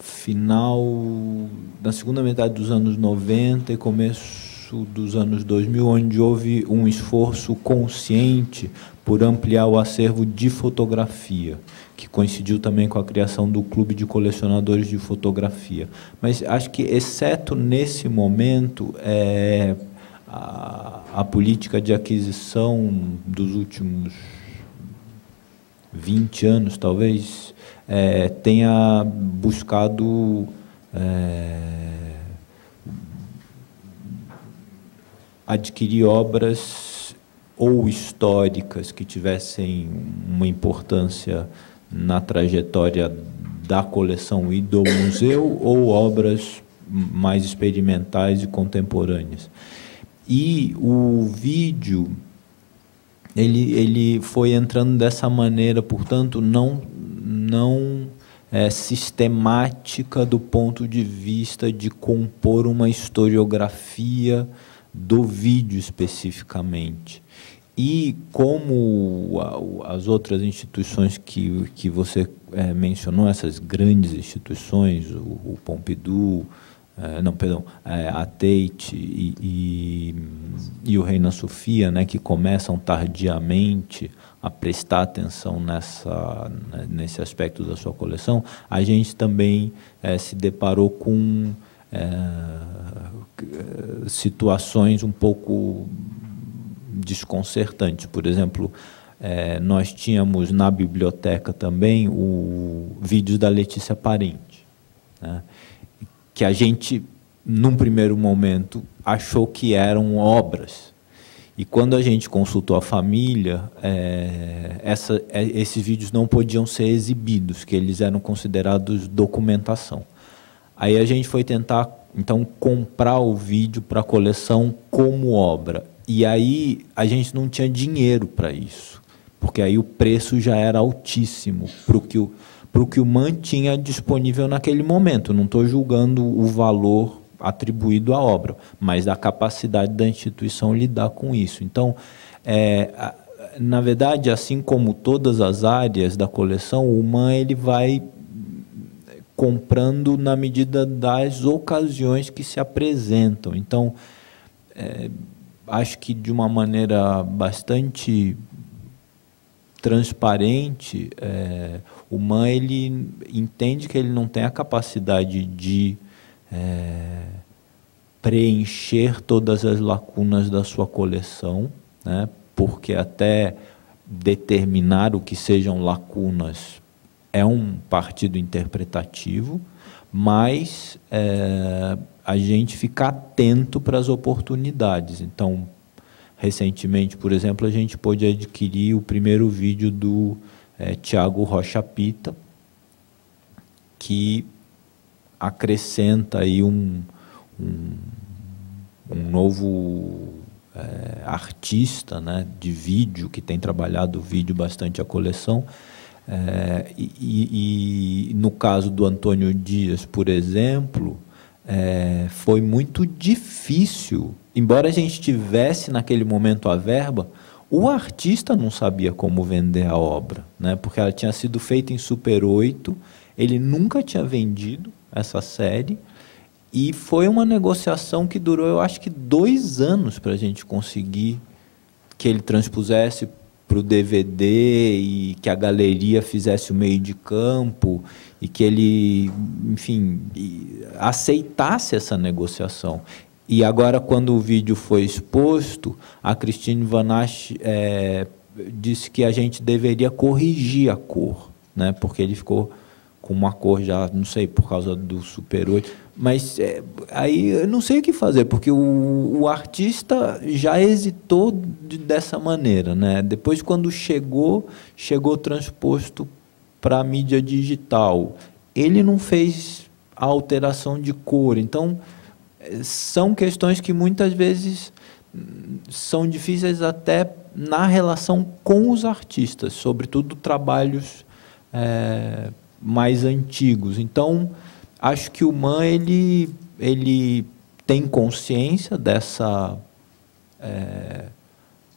final da segunda metade dos anos 90 e começo dos anos 2000, onde houve um esforço consciente por ampliar o acervo de fotografia, que coincidiu também com a criação do Clube de Colecionadores de Fotografia. Mas acho que, exceto nesse momento, a política de aquisição dos últimos 20 anos, talvez, tenha buscado adquirir obras ou históricas que tivessem uma importância na trajetória da coleção e do museu, ou obras mais experimentais e contemporâneas. E o vídeo ele foi entrando dessa maneira, portanto, não sistemática do ponto de vista de compor uma historiografia do vídeo especificamente. E como as outras instituições que você mencionou, essas grandes instituições, o Pompidou, a Tate e o Reina Sofia, né, que começam tardiamente a prestar atenção nesse aspecto da sua coleção, a gente também se deparou com situações um pouco, desconcertantes. Por exemplo, nós tínhamos na biblioteca também o vídeo da Letícia Parente, né, que a gente, num primeiro momento, achou que eram obras. E quando a gente consultou a família, esses vídeos não podiam ser exibidos, que eles eram considerados documentação. Aí a gente foi tentar, então, comprar o vídeo para a coleção como obra. E aí a gente não tinha dinheiro para isso, porque aí o preço já era altíssimo para o que o MAN tinha disponível naquele momento. Não estou julgando o valor atribuído à obra, mas a capacidade da instituição lidar com isso. Então, na verdade, assim como todas as áreas da coleção, o MAN ele vai comprando na medida das ocasiões que se apresentam. Então, acho que de uma maneira bastante transparente, o MAN ele entende que ele não tem a capacidade de preencher todas as lacunas da sua coleção, né? Porque até determinar o que sejam lacunas é um partido interpretativo, mas a gente fica atento para as oportunidades. Então, recentemente, por exemplo, a gente pôde adquirir o primeiro vídeo do Tiago Rocha Pita, que acrescenta aí um novo artista, né, de vídeo, que tem trabalhado o vídeo bastante a coleção. E no caso do Antônio Dias, por exemplo, foi muito difícil, embora a gente tivesse naquele momento a verba, o artista não sabia como vender a obra, né, porque ela tinha sido feita em Super 8, ele nunca tinha vendido essa série, e foi uma negociação que durou, eu acho que 2 anos para a gente conseguir que ele transpusesse para o DVD e que a galeria fizesse o meio de campo e que ele, enfim, aceitasse essa negociação. E agora, quando o vídeo foi exposto, a Christine Vanache disse que a gente deveria corrigir a cor, né, porque ele ficou com uma cor já, não sei, por causa do Super 8, mas aí eu não sei o que fazer, porque o artista já hesitou dessa maneira, né? Depois, quando chegou transposto para a mídia digital, ele não fez a alteração de cor. Então, são questões que muitas vezes são difíceis até na relação com os artistas, sobretudo trabalhos mais antigos. Então, acho que o MAN ele tem consciência dessa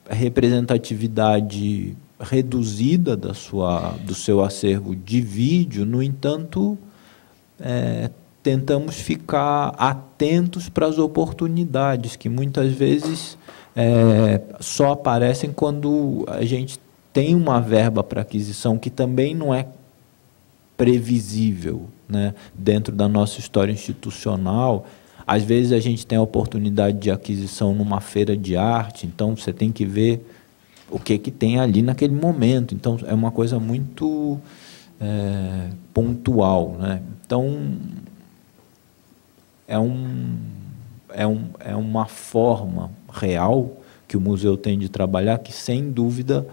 representatividade reduzida do seu acervo de vídeo. No entanto, tentamos ficar atentos para as oportunidades que muitas vezes só aparecem quando a gente tem uma verba para aquisição que também não é previsível, né? Dentro da nossa história institucional, às vezes a gente tem a oportunidade de aquisição numa feira de arte, então você tem que ver o que tem ali naquele momento. Então, é uma coisa muito pontual, né? Então, é uma forma real que o museu tem de trabalhar que, sem dúvida,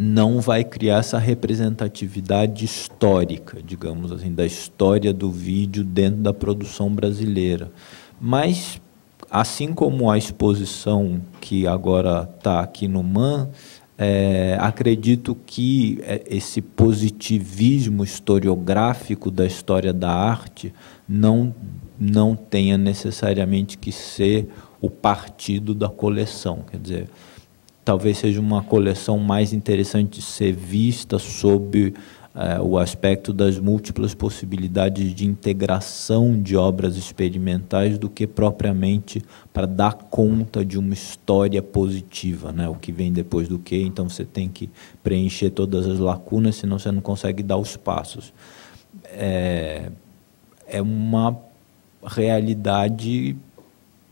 não vai criar essa representatividade histórica, digamos assim, da história do vídeo dentro da produção brasileira. Mas, assim como a exposição que agora está aqui no MAN, acredito que esse positivismo historiográfico da história da arte não tenha necessariamente que ser o partido da coleção. Quer dizer, talvez seja uma coleção mais interessante de ser vista sob o aspecto das múltiplas possibilidades de integração de obras experimentais do que propriamente para dar conta de uma história positiva, né? O que vem depois do que, então você tem que preencher todas as lacunas, senão você não consegue dar os passos. É uma realidade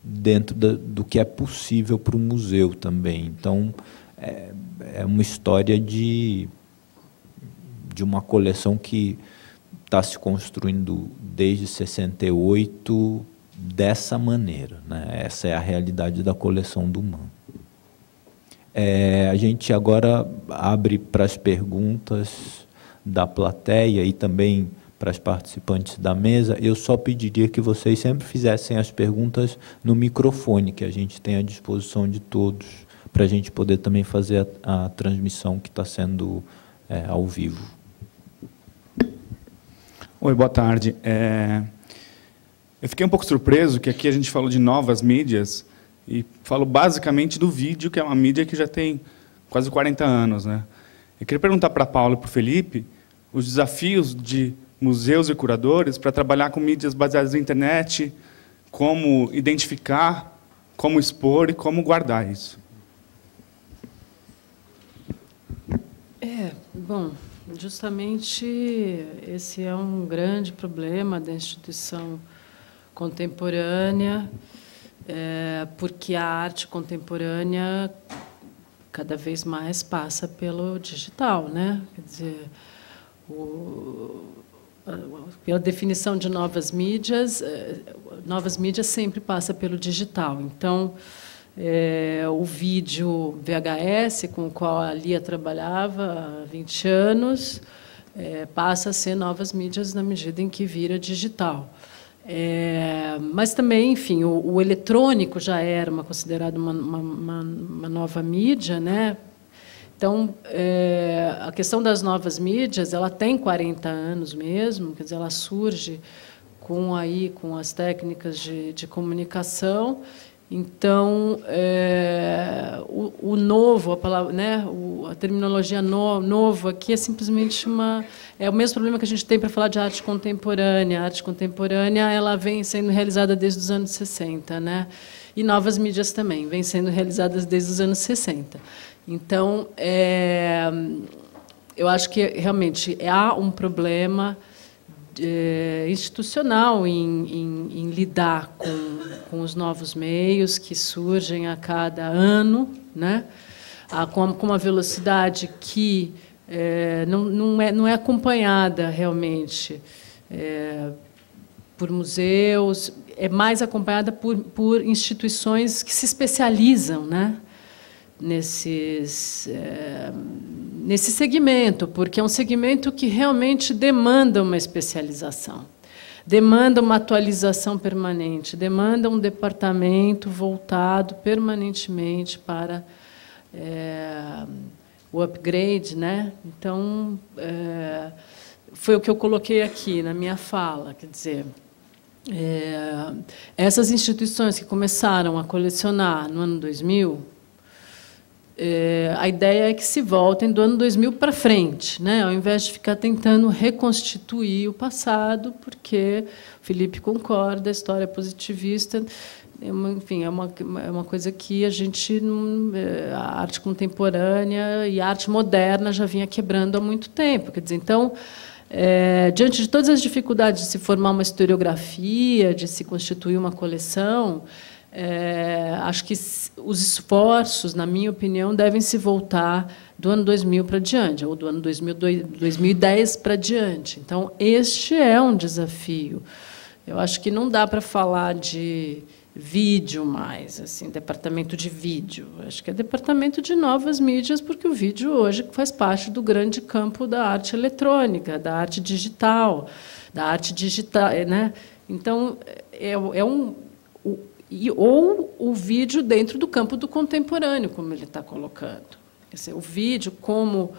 dentro do que é possível para o museu também. Então, é uma história de uma coleção que está se construindo desde 68 dessa maneira, né? Essa é a realidade da coleção do MAM. A gente agora abre para as perguntas da plateia e também para os participantes da mesa. Eu só pediria que vocês sempre fizessem as perguntas no microfone, que a gente tem à disposição de todos, para a gente poder também fazer a transmissão que está sendo ao vivo. Oi, boa tarde. Eu fiquei um pouco surpreso que aqui a gente falou de novas mídias e falo basicamente do vídeo, que é uma mídia que já tem quase 40 anos, né? Eu queria perguntar para a Paula e para o Felipe os desafios de museus e curadores para trabalhar com mídias baseadas na internet, como identificar, como expor e como guardar isso. Bom, justamente esse é um grande problema da instituição contemporânea, porque a arte contemporânea cada vez mais passa pelo digital, né? Quer dizer, pela definição de novas mídias sempre passa pelo digital. Então, o vídeo VHS, com o qual a Lia trabalhava há 20 anos, passa a ser novas mídias na medida em que vira digital. Mas também, enfim, o eletrônico já era considerado uma nova mídia, né? Então, a questão das novas mídias, ela tem 40 anos mesmo, quer dizer, ela surge com as técnicas de comunicação. Então, o novo, a palavra, né, a terminologia novo aqui é simplesmente é o mesmo problema que a gente tem para falar de arte contemporânea. A arte contemporânea ela vem sendo realizada desde os anos 60, né? E novas mídias também vêm sendo realizadas desde os anos 60. Então, eu acho que realmente há um problema institucional em lidar com os novos meios que surgem a cada ano, né? Com uma velocidade que não é acompanhada realmente por museus, é mais acompanhada por instituições que se especializam, né? Nesse segmento, porque é um segmento que realmente demanda uma especialização, demanda uma atualização permanente, demanda um departamento voltado permanentemente para o upgrade, né? Então, foi o que eu coloquei aqui na minha fala, quer dizer, essas instituições que começaram a colecionar no ano 2000, a ideia é que se voltem do ano 2000 para frente, né? Ao invés de ficar tentando reconstituir o passado, porque o Felipe concorda, a história positivista, enfim, é uma coisa que a gente, a arte contemporânea e a arte moderna já vinha quebrando há muito tempo. Quer dizer, então, diante de todas as dificuldades de se formar uma historiografia, de se constituir uma coleção, acho que os esforços, na minha opinião, devem se voltar do ano 2000 para diante, ou do ano 2010 para diante. Então, este é um desafio. Eu acho que não dá para falar de vídeo mais, assim, departamento de vídeo. Acho que é departamento de novas mídias, porque o vídeo hoje faz parte do grande campo da arte eletrônica, da arte digital, né? Então, ou o vídeo dentro do campo do contemporâneo, como ele está colocando. Quer dizer, o vídeo, como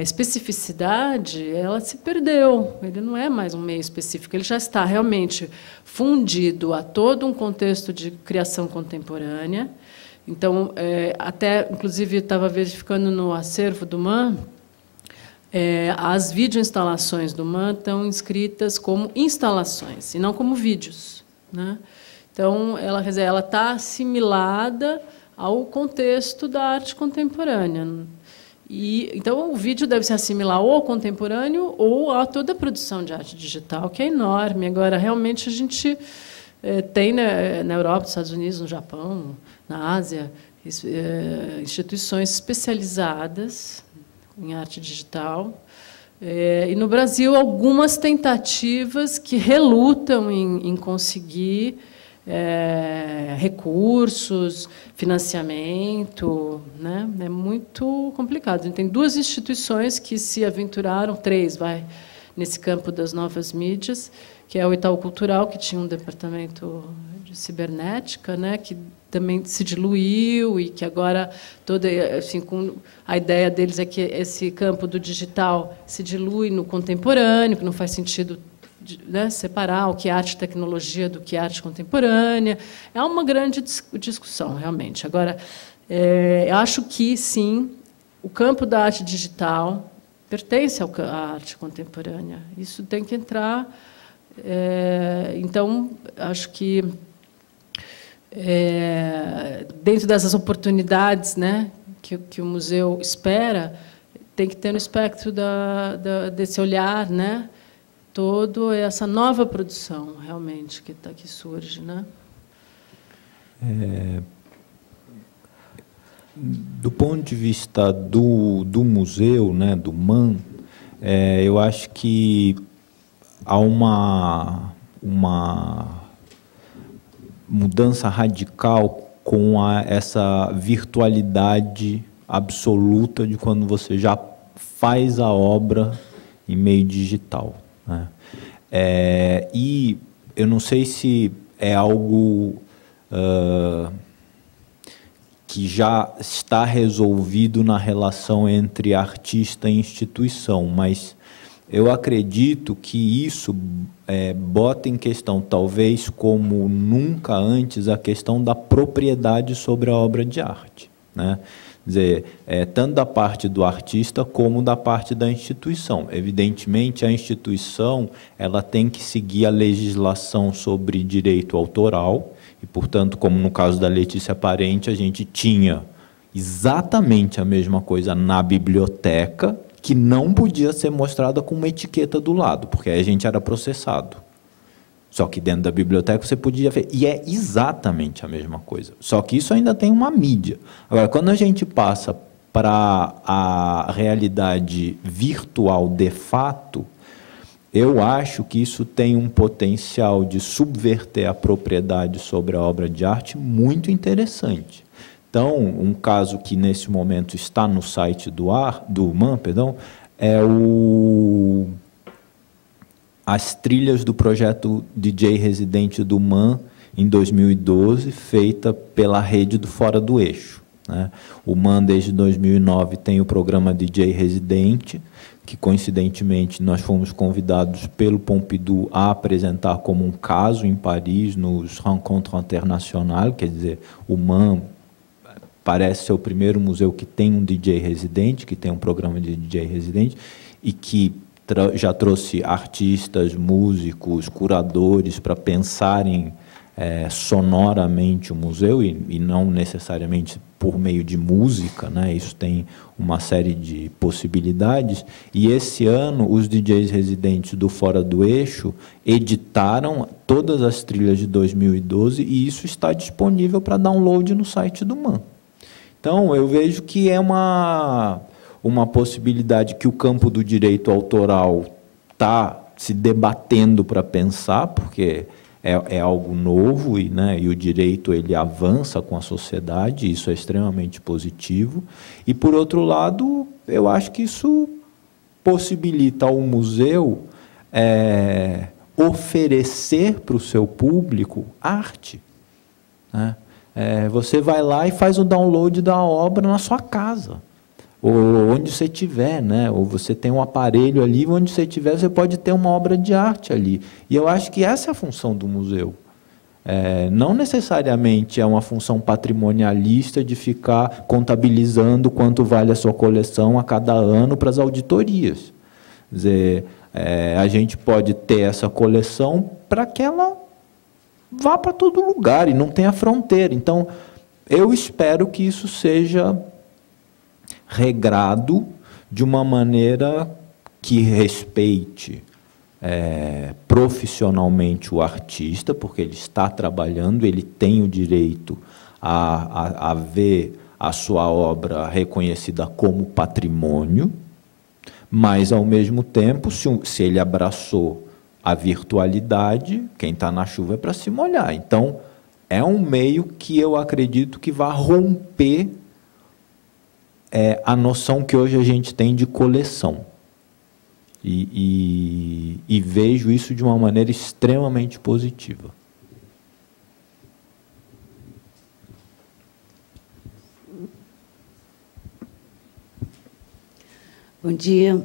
especificidade, ela se perdeu. Ele não é mais um meio específico, ele já está realmente fundido a todo um contexto de criação contemporânea. Então, até, inclusive, estava verificando no acervo do MAM, as videoinstalações do MAM estão inscritas como instalações, e não como vídeos, né? Então, ela está assimilada ao contexto da arte contemporânea. Então, o vídeo deve se assimilar ou ao contemporâneo ou a toda a produção de arte digital, que é enorme. Agora, realmente, a gente Tem na Europa, nos Estados Unidos, no Japão, na Ásia, instituições especializadas em arte digital. E, no Brasil, algumas tentativas que relutam em conseguir recursos, financiamento, né? É muito complicado. Tem 2 instituições que se aventuraram, 3, nesse campo das novas mídias, que é o Itaú Cultural, que tinha um departamento de cibernética, né? Que também se diluiu e que agora assim, a ideia deles é que esse campo do digital se dilui no contemporâneo, que não faz sentido, né, separar o que é arte e tecnologia do que é arte contemporânea. É uma grande discussão, realmente. Agora, eu acho que, sim, o campo da arte digital pertence à arte contemporânea. Isso tem que entrar. Então, acho que, dentro dessas oportunidades, né, que o museu espera, tem que ter no espectro desse olhar, né, todo essa nova produção, realmente, que surge, né? Do ponto de vista do museu, né, do MAM, eu acho que há uma mudança radical com essa virtualidade absoluta de quando você já faz a obra em meio digital, né? E eu não sei se é algo que já está resolvido na relação entre artista e instituição, mas eu acredito que isso bota em questão, talvez como nunca antes, a questão da propriedade sobre a obra de arte, né? Quer dizer, tanto da parte do artista como da parte da instituição. Evidentemente, a instituição ela tem que seguir a legislação sobre direito autoral e, portanto, como no caso da Letícia Parente, a gente tinha exatamente a mesma coisa na biblioteca, que não podia ser mostrada com uma etiqueta do lado, porque aí a gente era processado. Só que dentro da biblioteca você podia ver. E é exatamente a mesma coisa. Só que isso ainda tem uma mídia. Agora, quando a gente passa para a realidade virtual de fato, eu acho que isso tem um potencial de subverter a propriedade sobre a obra de arte muito interessante. Então, um caso que nesse momento está no site do MAM, é as trilhas do projeto DJ Residente do MAM em 2012, feita pela rede do Fora do Eixo, né? O MAM, desde 2009, tem o programa DJ Residente, que, coincidentemente, nós fomos convidados pelo Pompidou a apresentar como um caso em Paris, nos Rencontres Internationales, quer dizer, o MAM parece ser o primeiro museu que tem um DJ residente, que tem um programa de DJ residente, e que já trouxe artistas, músicos, curadores para pensarem sonoramente o museu, e não necessariamente por meio de música, né? Isso tem uma série de possibilidades. E esse ano, os DJs residentes do Fora do Eixo editaram todas as trilhas de 2012 e isso está disponível para download no site do MAM. Então, eu vejo que é uma possibilidade que o campo do direito autoral está se debatendo para pensar, porque é algo novo e, né, e o direito ele avança com a sociedade, isso é extremamente positivo. E, por outro lado, eu acho que isso possibilita ao museu oferecer para o seu público arte, né? Você vai lá e faz o download da obra na sua casa, ou onde você estiver, né? Ou você tem um aparelho ali, onde você estiver, você pode ter uma obra de arte ali. E eu acho que essa é a função do museu. Não necessariamente é uma função patrimonialista de ficar contabilizando quanto vale a sua coleção a cada ano para as auditorias. Quer dizer, a gente pode ter essa coleção para que ela vá para todo lugar e não tenha fronteira. Então, eu espero que isso seja regrado de uma maneira que respeite profissionalmente o artista, porque ele está trabalhando, ele tem o direito a ver a sua obra reconhecida como patrimônio, mas, ao mesmo tempo, se ele abraçou a virtualidade, quem está na chuva é para se molhar. Então, é um meio que eu acredito que vai romper a noção que hoje a gente tem de coleção. E vejo isso de uma maneira extremamente positiva. Bom dia,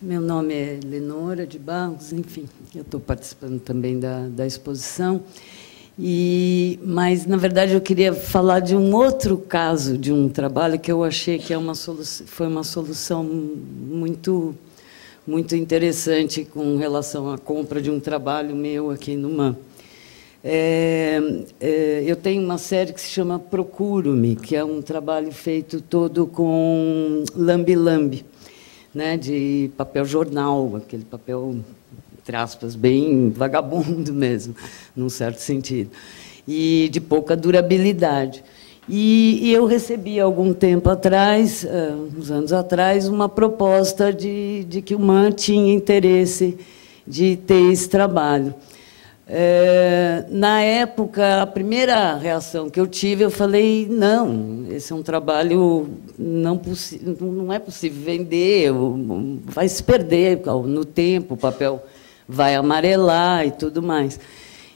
meu nome é Lenora de Barros, enfim, eu estou participando também da exposição, mas, na verdade, eu queria falar de um outro caso, de um trabalho que eu achei que foi uma solução muito interessante com relação à compra de um trabalho meu aqui no MAM. Eu tenho uma série que se chama Procuro-me, que é um trabalho feito todo com lambe-lambe, né, de papel jornal, aquele papel, entre aspas, bem vagabundo mesmo, num certo sentido, e de pouca durabilidade. E eu recebi, algum tempo atrás, uns anos atrás, uma proposta de que o MAM tinha interesse de ter esse trabalho. Na época, a primeira reação que eu tive, eu falei, não, esse é um trabalho não é possível vender, vai se perder no tempo, o papel vai amarelar e tudo mais.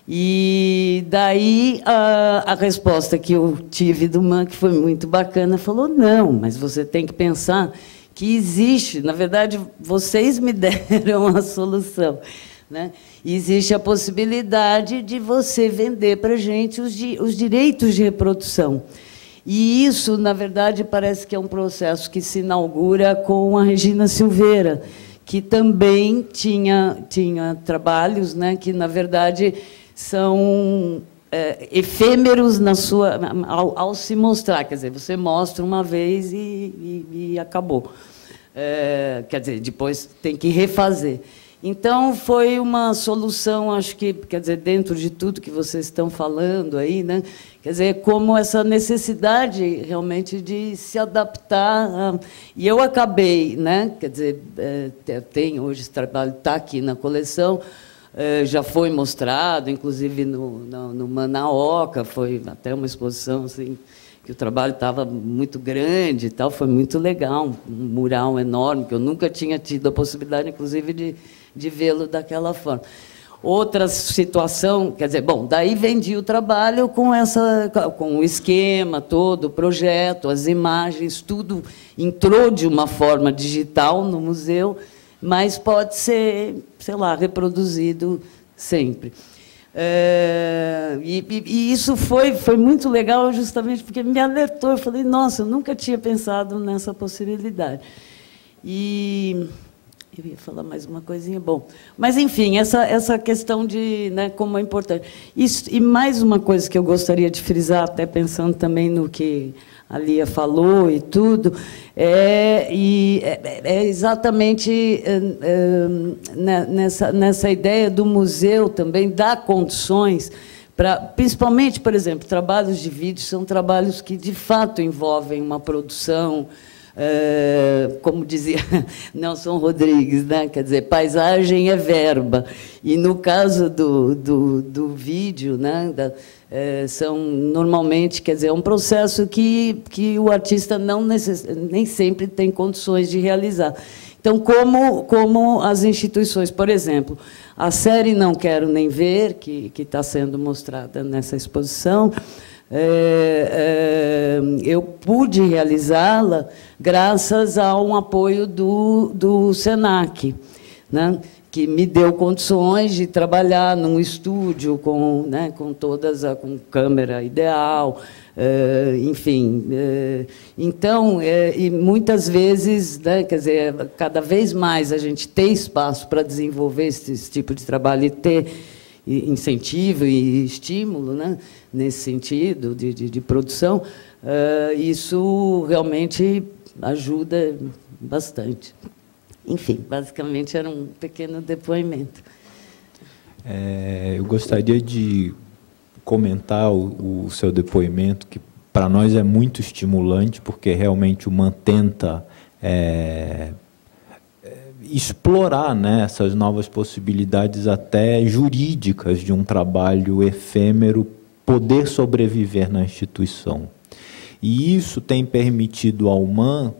E daí a resposta que eu tive do MAM, que foi muito bacana, falou, não, mas você tem que pensar que existe, na verdade, vocês me deram a solução, né? Existe a possibilidade de você vender para a gente os direitos de reprodução. E isso, na verdade, parece que é um processo que se inaugura com a Regina Silveira, que também tinha trabalhos, né, que, na verdade, são efêmeros ao se mostrar. Quer dizer, você mostra uma vez e acabou. Quer dizer, depois tem que refazer. Então, foi uma solução, acho que, quer dizer, dentro de tudo que vocês estão falando aí, né? Quer dizer, como essa necessidade realmente de se adaptar. E eu acabei, né? Quer dizer, tem hoje esse trabalho, está aqui na coleção, já foi mostrado, inclusive no Manaoca, foi até uma exposição assim, que o trabalho estava muito grande e tal, foi muito legal, um mural enorme, que eu nunca tinha tido a possibilidade, inclusive, de vê-lo daquela forma. Outra situação, quer dizer, bom, daí vendi o trabalho com o esquema todo, o projeto, as imagens, tudo entrou de uma forma digital no museu, mas pode ser, sei lá, reproduzido sempre. E isso foi muito legal, justamente porque me alertou. Eu falei, nossa, eu nunca tinha pensado nessa possibilidade. E eu ia falar mais uma coisinha. Bom, mas, enfim, essa questão de, né, como é importante. Isso, e mais uma coisa que eu gostaria de frisar, até pensando também no que a Lia falou e tudo, é exatamente nessa ideia do museu também dar condições para, principalmente, por exemplo, trabalhos de vídeo são trabalhos que, de fato, envolvem uma produção, como dizia Nelson Rodrigues, né? Quer dizer, paisagem é verba. E, no caso do vídeo, né? São, normalmente, quer dizer, é um processo que o artista nem sempre tem condições de realizar. Então, como as instituições, por exemplo, a série Não Quero Nem Ver, que está sendo mostrada nessa exposição, eu pude realizá-la graças a um apoio do SENAC, né? Que me deu condições de trabalhar num estúdio com com câmera ideal, enfim. Então, e muitas vezes, né, quer dizer, cada vez mais a gente tem espaço para desenvolver esse tipo de trabalho e ter incentivo e estímulo, né, nesse sentido de produção, isso realmente ajuda bastante. Enfim, basicamente era um pequeno depoimento. Eu gostaria de comentar o seu depoimento, que para nós é muito estimulante, porque realmente o MAN tenta explorar, né, essas novas possibilidades até jurídicas de um trabalho efêmero poder sobreviver na instituição. E isso tem permitido ao MAN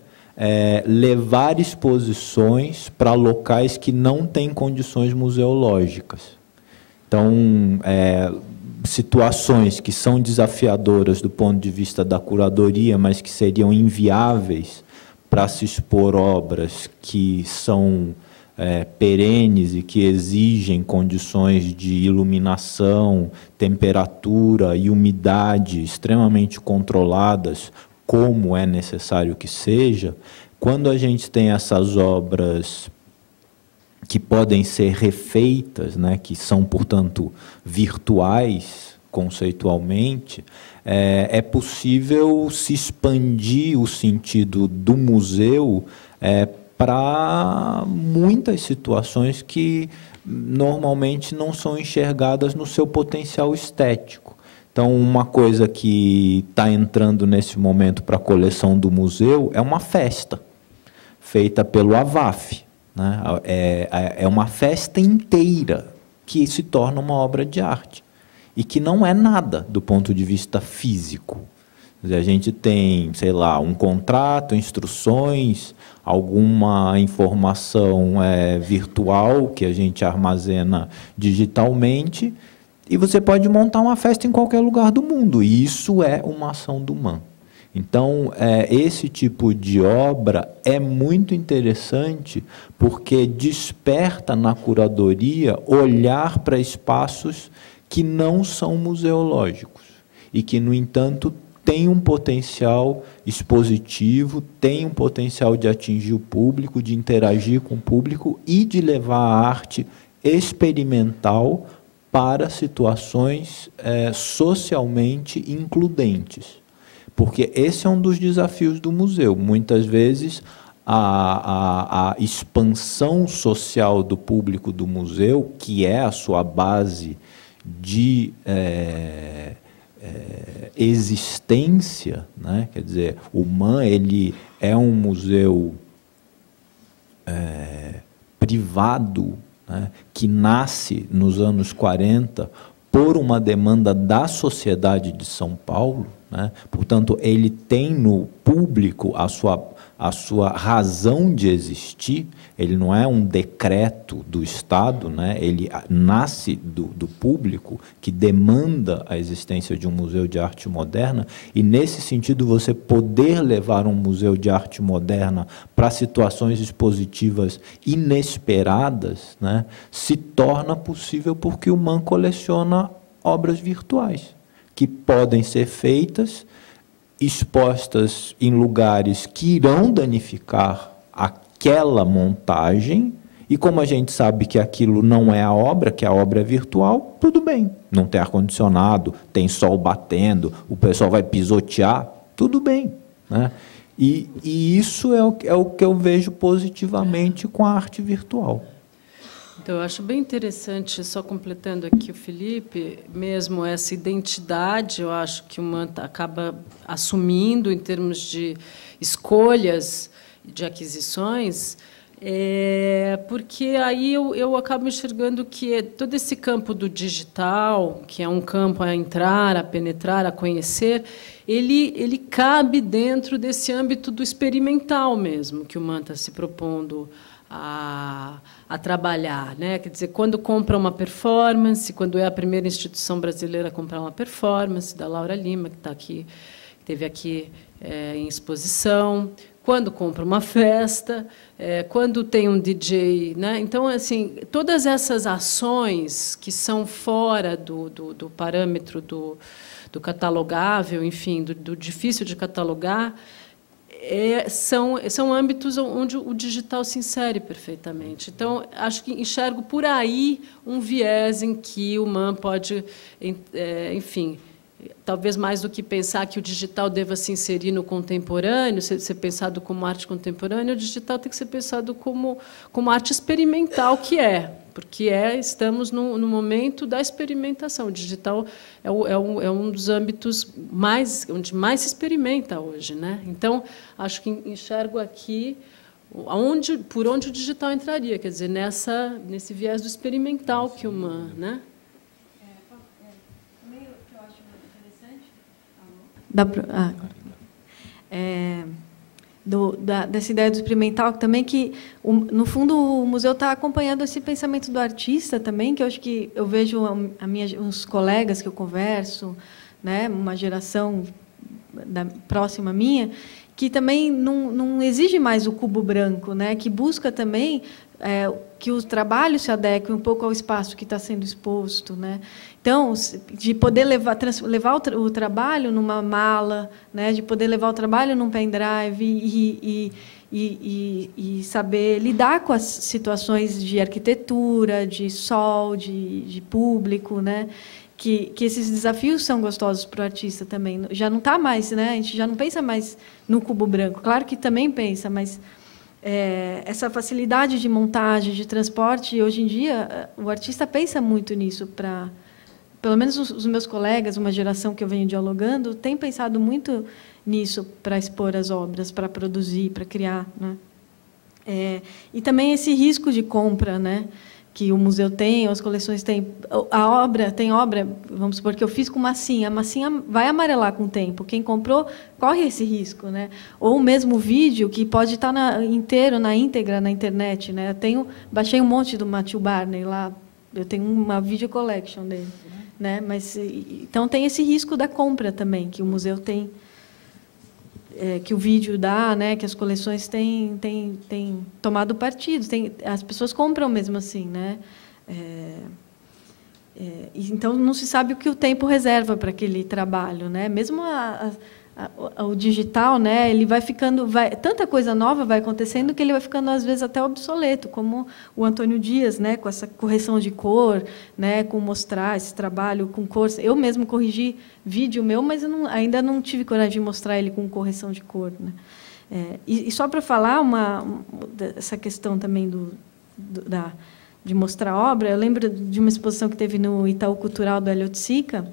levar exposições para locais que não têm condições museológicas. Então, situações que são desafiadoras do ponto de vista da curadoria, mas que seriam inviáveis para se expor obras que são perenes e que exigem condições de iluminação, temperatura e umidade extremamente controladas, como é necessário que seja. Quando a gente tem essas obras que podem ser refeitas, né, que são, portanto, virtuais conceitualmente, é possível se expandir o sentido do museu para muitas situações que normalmente não são enxergadas no seu potencial estético. Então, uma coisa que está entrando nesse momento para a coleção do museu é uma festa feita pelo AVAF. Né? É uma festa inteira que se torna uma obra de arte e que não é nada do ponto de vista físico. Quer dizer, a gente tem, sei lá, um contrato, instruções, alguma informação virtual que a gente armazena digitalmente, e você pode montar uma festa em qualquer lugar do mundo, e isso é uma ação do MAN. Então, esse tipo de obra é muito interessante porque desperta na curadoria olhar para espaços que não são museológicos e que, no entanto, têm um potencial expositivo, têm um potencial de atingir o público, de interagir com o público e de levar a arte experimental para situações socialmente includentes. Porque esse é um dos desafios do museu. Muitas vezes, a expansão social do público do museu, que é a sua base de existência, né? Quer dizer, o MAN ele é um museu privado, né? Que nasce nos anos 40 por uma demanda da sociedade de São Paulo, né? Portanto, ele tem no público a sua razão de existir. Ele não é um decreto do Estado, né? Ele nasce do público que demanda a existência de um museu de arte moderna, e, nesse sentido, você poder levar um museu de arte moderna para situações expositivas inesperadas, né, se torna possível porque o MAN coleciona obras virtuais, que podem ser feitas, expostas em lugares que irão danificar aquela montagem, e como a gente sabe que aquilo não é a obra, que a obra é virtual, tudo bem. Não tem ar-condicionado, tem sol batendo, o pessoal vai pisotear, tudo bem, né? E isso é o que eu vejo positivamente com a arte virtual. Então, eu acho bem interessante, só completando aqui o Felipe, mesmo essa identidade, eu acho que o MAN acaba assumindo em termos de escolhas de aquisições, porque aí eu acabo enxergando que todo esse campo do digital, que é um campo a entrar, a penetrar, a conhecer, ele cabe dentro desse âmbito do experimental mesmo, que o MAN está se propondo a trabalhar, né? Quer dizer, quando compra uma performance, quando é a primeira instituição brasileira a comprar uma performance, da Laura Lima, que está aqui, que esteve aqui em exposição, quando compra uma festa, quando tem um DJ, né? Então, assim, todas essas ações que são fora do parâmetro do catalogável, enfim, do difícil de catalogar, são âmbitos onde o digital se insere perfeitamente. Então, acho que enxergo por aí um viés em que o MAN pode, enfim, talvez mais do que pensar que o digital deva se inserir no contemporâneo, ser pensado como arte contemporânea, o digital tem que ser pensado como arte experimental, porque estamos no momento da experimentação. O digital é um dos âmbitos onde mais se experimenta hoje, né? Então, acho que enxergo aqui por onde o digital entraria, quer dizer, nesse viés do experimental que uma, né? Dessa ideia do experimental também, que no fundo o museu está acompanhando esse pensamento do artista também, que eu acho que eu vejo uns colegas que eu converso, né, uma geração próxima minha, que também não exige mais o cubo branco, né, que busca também que o trabalho se adeque um pouco ao espaço que está sendo exposto, né? Então, de poder levar o trabalho numa mala, né? De poder levar o trabalho num pendrive e saber lidar com as situações de arquitetura, de sol, de público, né? Que esses desafios são gostosos para o artista também. Já não está mais, né? A gente já não pensa mais no cubo branco. Claro que também pensa, mas essa facilidade de montagem, de transporte, hoje em dia o artista pensa muito nisso. Pelo menos os meus colegas, uma geração que eu venho dialogando, tem pensado muito nisso para expor as obras, para produzir, para criar, né? E também esse risco de compra, né, que o museu tem, as coleções têm. Tem obra, vamos supor, que eu fiz com massinha. A massinha vai amarelar com o tempo. Quem comprou corre esse risco, né? Ou mesmo vídeo, que pode estar na íntegra na internet, né? Baixei um monte do Matthew Barney lá. Eu tenho uma video collection dele, né? Mas então tem esse risco da compra também, que o museu tem, que o vídeo dá, né? Que as coleções têm tomado partido. As pessoas compram mesmo assim, né? Então não se sabe o que o tempo reserva para aquele trabalho, né? Mesmo o digital, né? Ele vai ficando, tanta coisa nova vai acontecendo que ele vai ficando às vezes até obsoleto, como o Antônio Dias, né? Com essa correção de cor, né? Com mostrar esse trabalho com cor. Eu mesmo corrigi vídeo meu, mas eu ainda não tive coragem de mostrar ele com correção de cor, né? E só para falar essa questão também de mostrar a obra, eu lembro de uma exposição que teve no Itaú Cultural do Hélio Oiticica,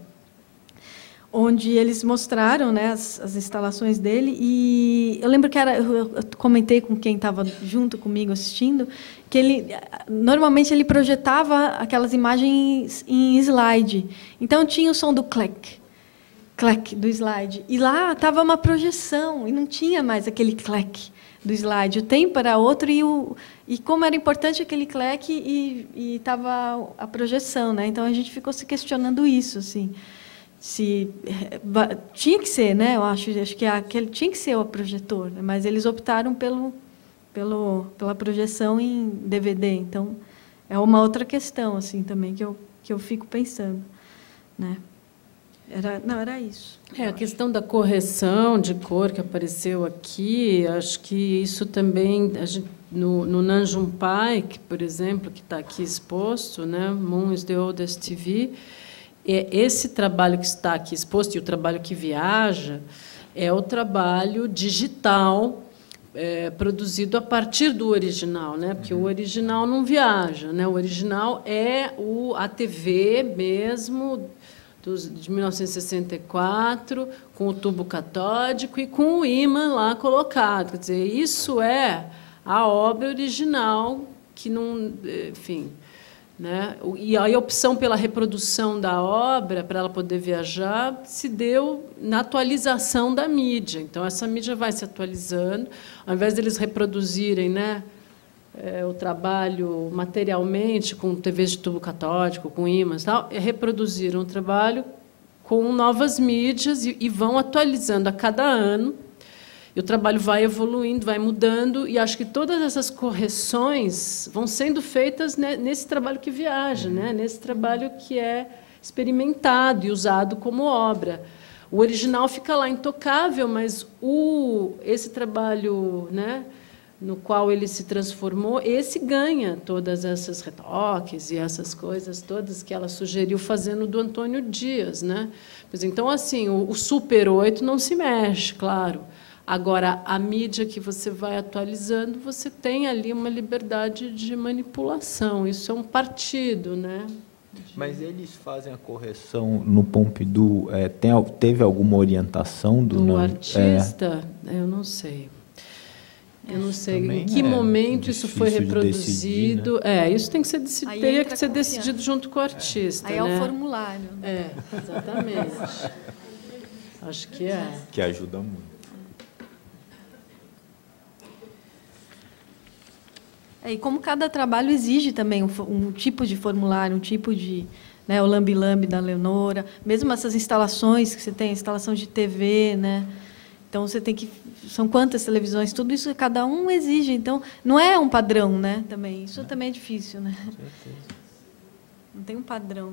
onde eles mostraram, né, as instalações dele, e eu lembro que eu comentei com quem estava junto comigo assistindo, que normalmente ele projetava aquelas imagens em slide. Então tinha o som do clack do slide, e lá estava uma projeção e não tinha mais aquele clack do slide. O tempo era outro e como era importante aquele clack e estava a projeção, né? Então a gente ficou se questionando isso, assim. Se tinha que ser, né? Eu acho que aquele tinha que ser o projetor, né? Mas eles optaram pela projeção em DVD. Então é uma outra questão assim também que eu fico pensando, né? Era isso. A questão da correção de cor que apareceu aqui, acho que isso também no Nanjum Paik, por exemplo, que está aqui exposto, né? Moon is the oldest TV. Esse trabalho que está aqui exposto, e o trabalho que viaja, é o trabalho digital produzido a partir do original, né? Porque o original não viaja, né? O original é a TV mesmo, de 1964, com o tubo catódico e com o ímã lá colocado. Quer dizer, isso é a obra original que não... Enfim... Né? E a opção pela reprodução da obra, para ela poder viajar, se deu na atualização da mídia. Então, essa mídia vai se atualizando. Ao invés deles reproduzirem, né, o trabalho materialmente, com TVs de tubo catódico, com ímãs, tal, reproduziram o trabalho com novas mídias e vão atualizando a cada ano. E o trabalho vai evoluindo, vai mudando, e acho que todas essas correções vão sendo feitas nesse trabalho que viaja, né? Nesse trabalho que é experimentado e usado como obra. O original fica lá intocável, mas esse trabalho, né, no qual ele se transformou, esse ganha todas essas retoques e essas coisas todas que ela sugeriu fazendo do Antônio Dias, né? Pois então, assim, o Super 8 não se mexe, claro. Agora, a mídia que você vai atualizando, você tem ali uma liberdade de manipulação. Isso é um partido, né? Mas eles fazem a correção no Pompidou, teve alguma orientação do artista? Eu não sei. Eu não sei em que momento isso foi reproduzido. Decidir, né? Isso tem que ser teria que ser decidido junto com o artista. Aí é o formulário. Exatamente. Acho que é. Que ajuda muito. E como cada trabalho exige também um tipo de formulário, um tipo de... Né, o lambi-lambi da Leonora, mesmo essas instalações que você tem, instalação de TV, né? Então, você tem que... São quantas televisões? Tudo isso, cada um exige. Então, não é um padrão, né? Também. Isso também é difícil, né? Com certeza. Não tem um padrão.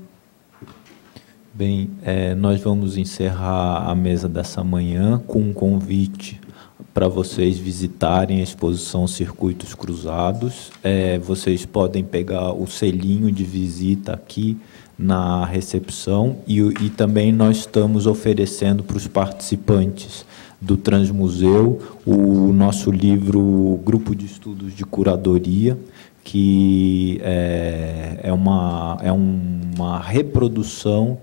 Bem, nós vamos encerrar a mesa dessa manhã com um convite para vocês visitarem a exposição Circuitos Cruzados. Vocês podem pegar o selinho de visita aqui na recepção e também nós estamos oferecendo para os participantes do Transmuseu o nosso livro Grupo de Estudos de Curadoria, que é uma reprodução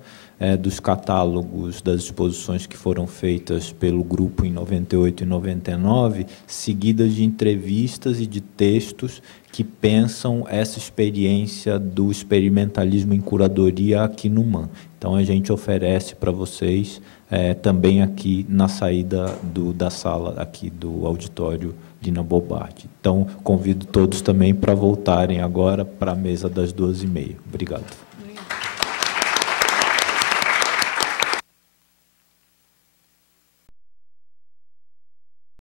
dos catálogos das exposições que foram feitas pelo grupo em 98 e 99, seguidas de entrevistas e de textos que pensam essa experiência do experimentalismo em curadoria aqui no MAM. Então, a gente oferece para vocês também aqui na saída da sala aqui do auditório Dina Bobardi. Então, convido todos também para voltarem agora para a mesa das 2h30. Obrigado.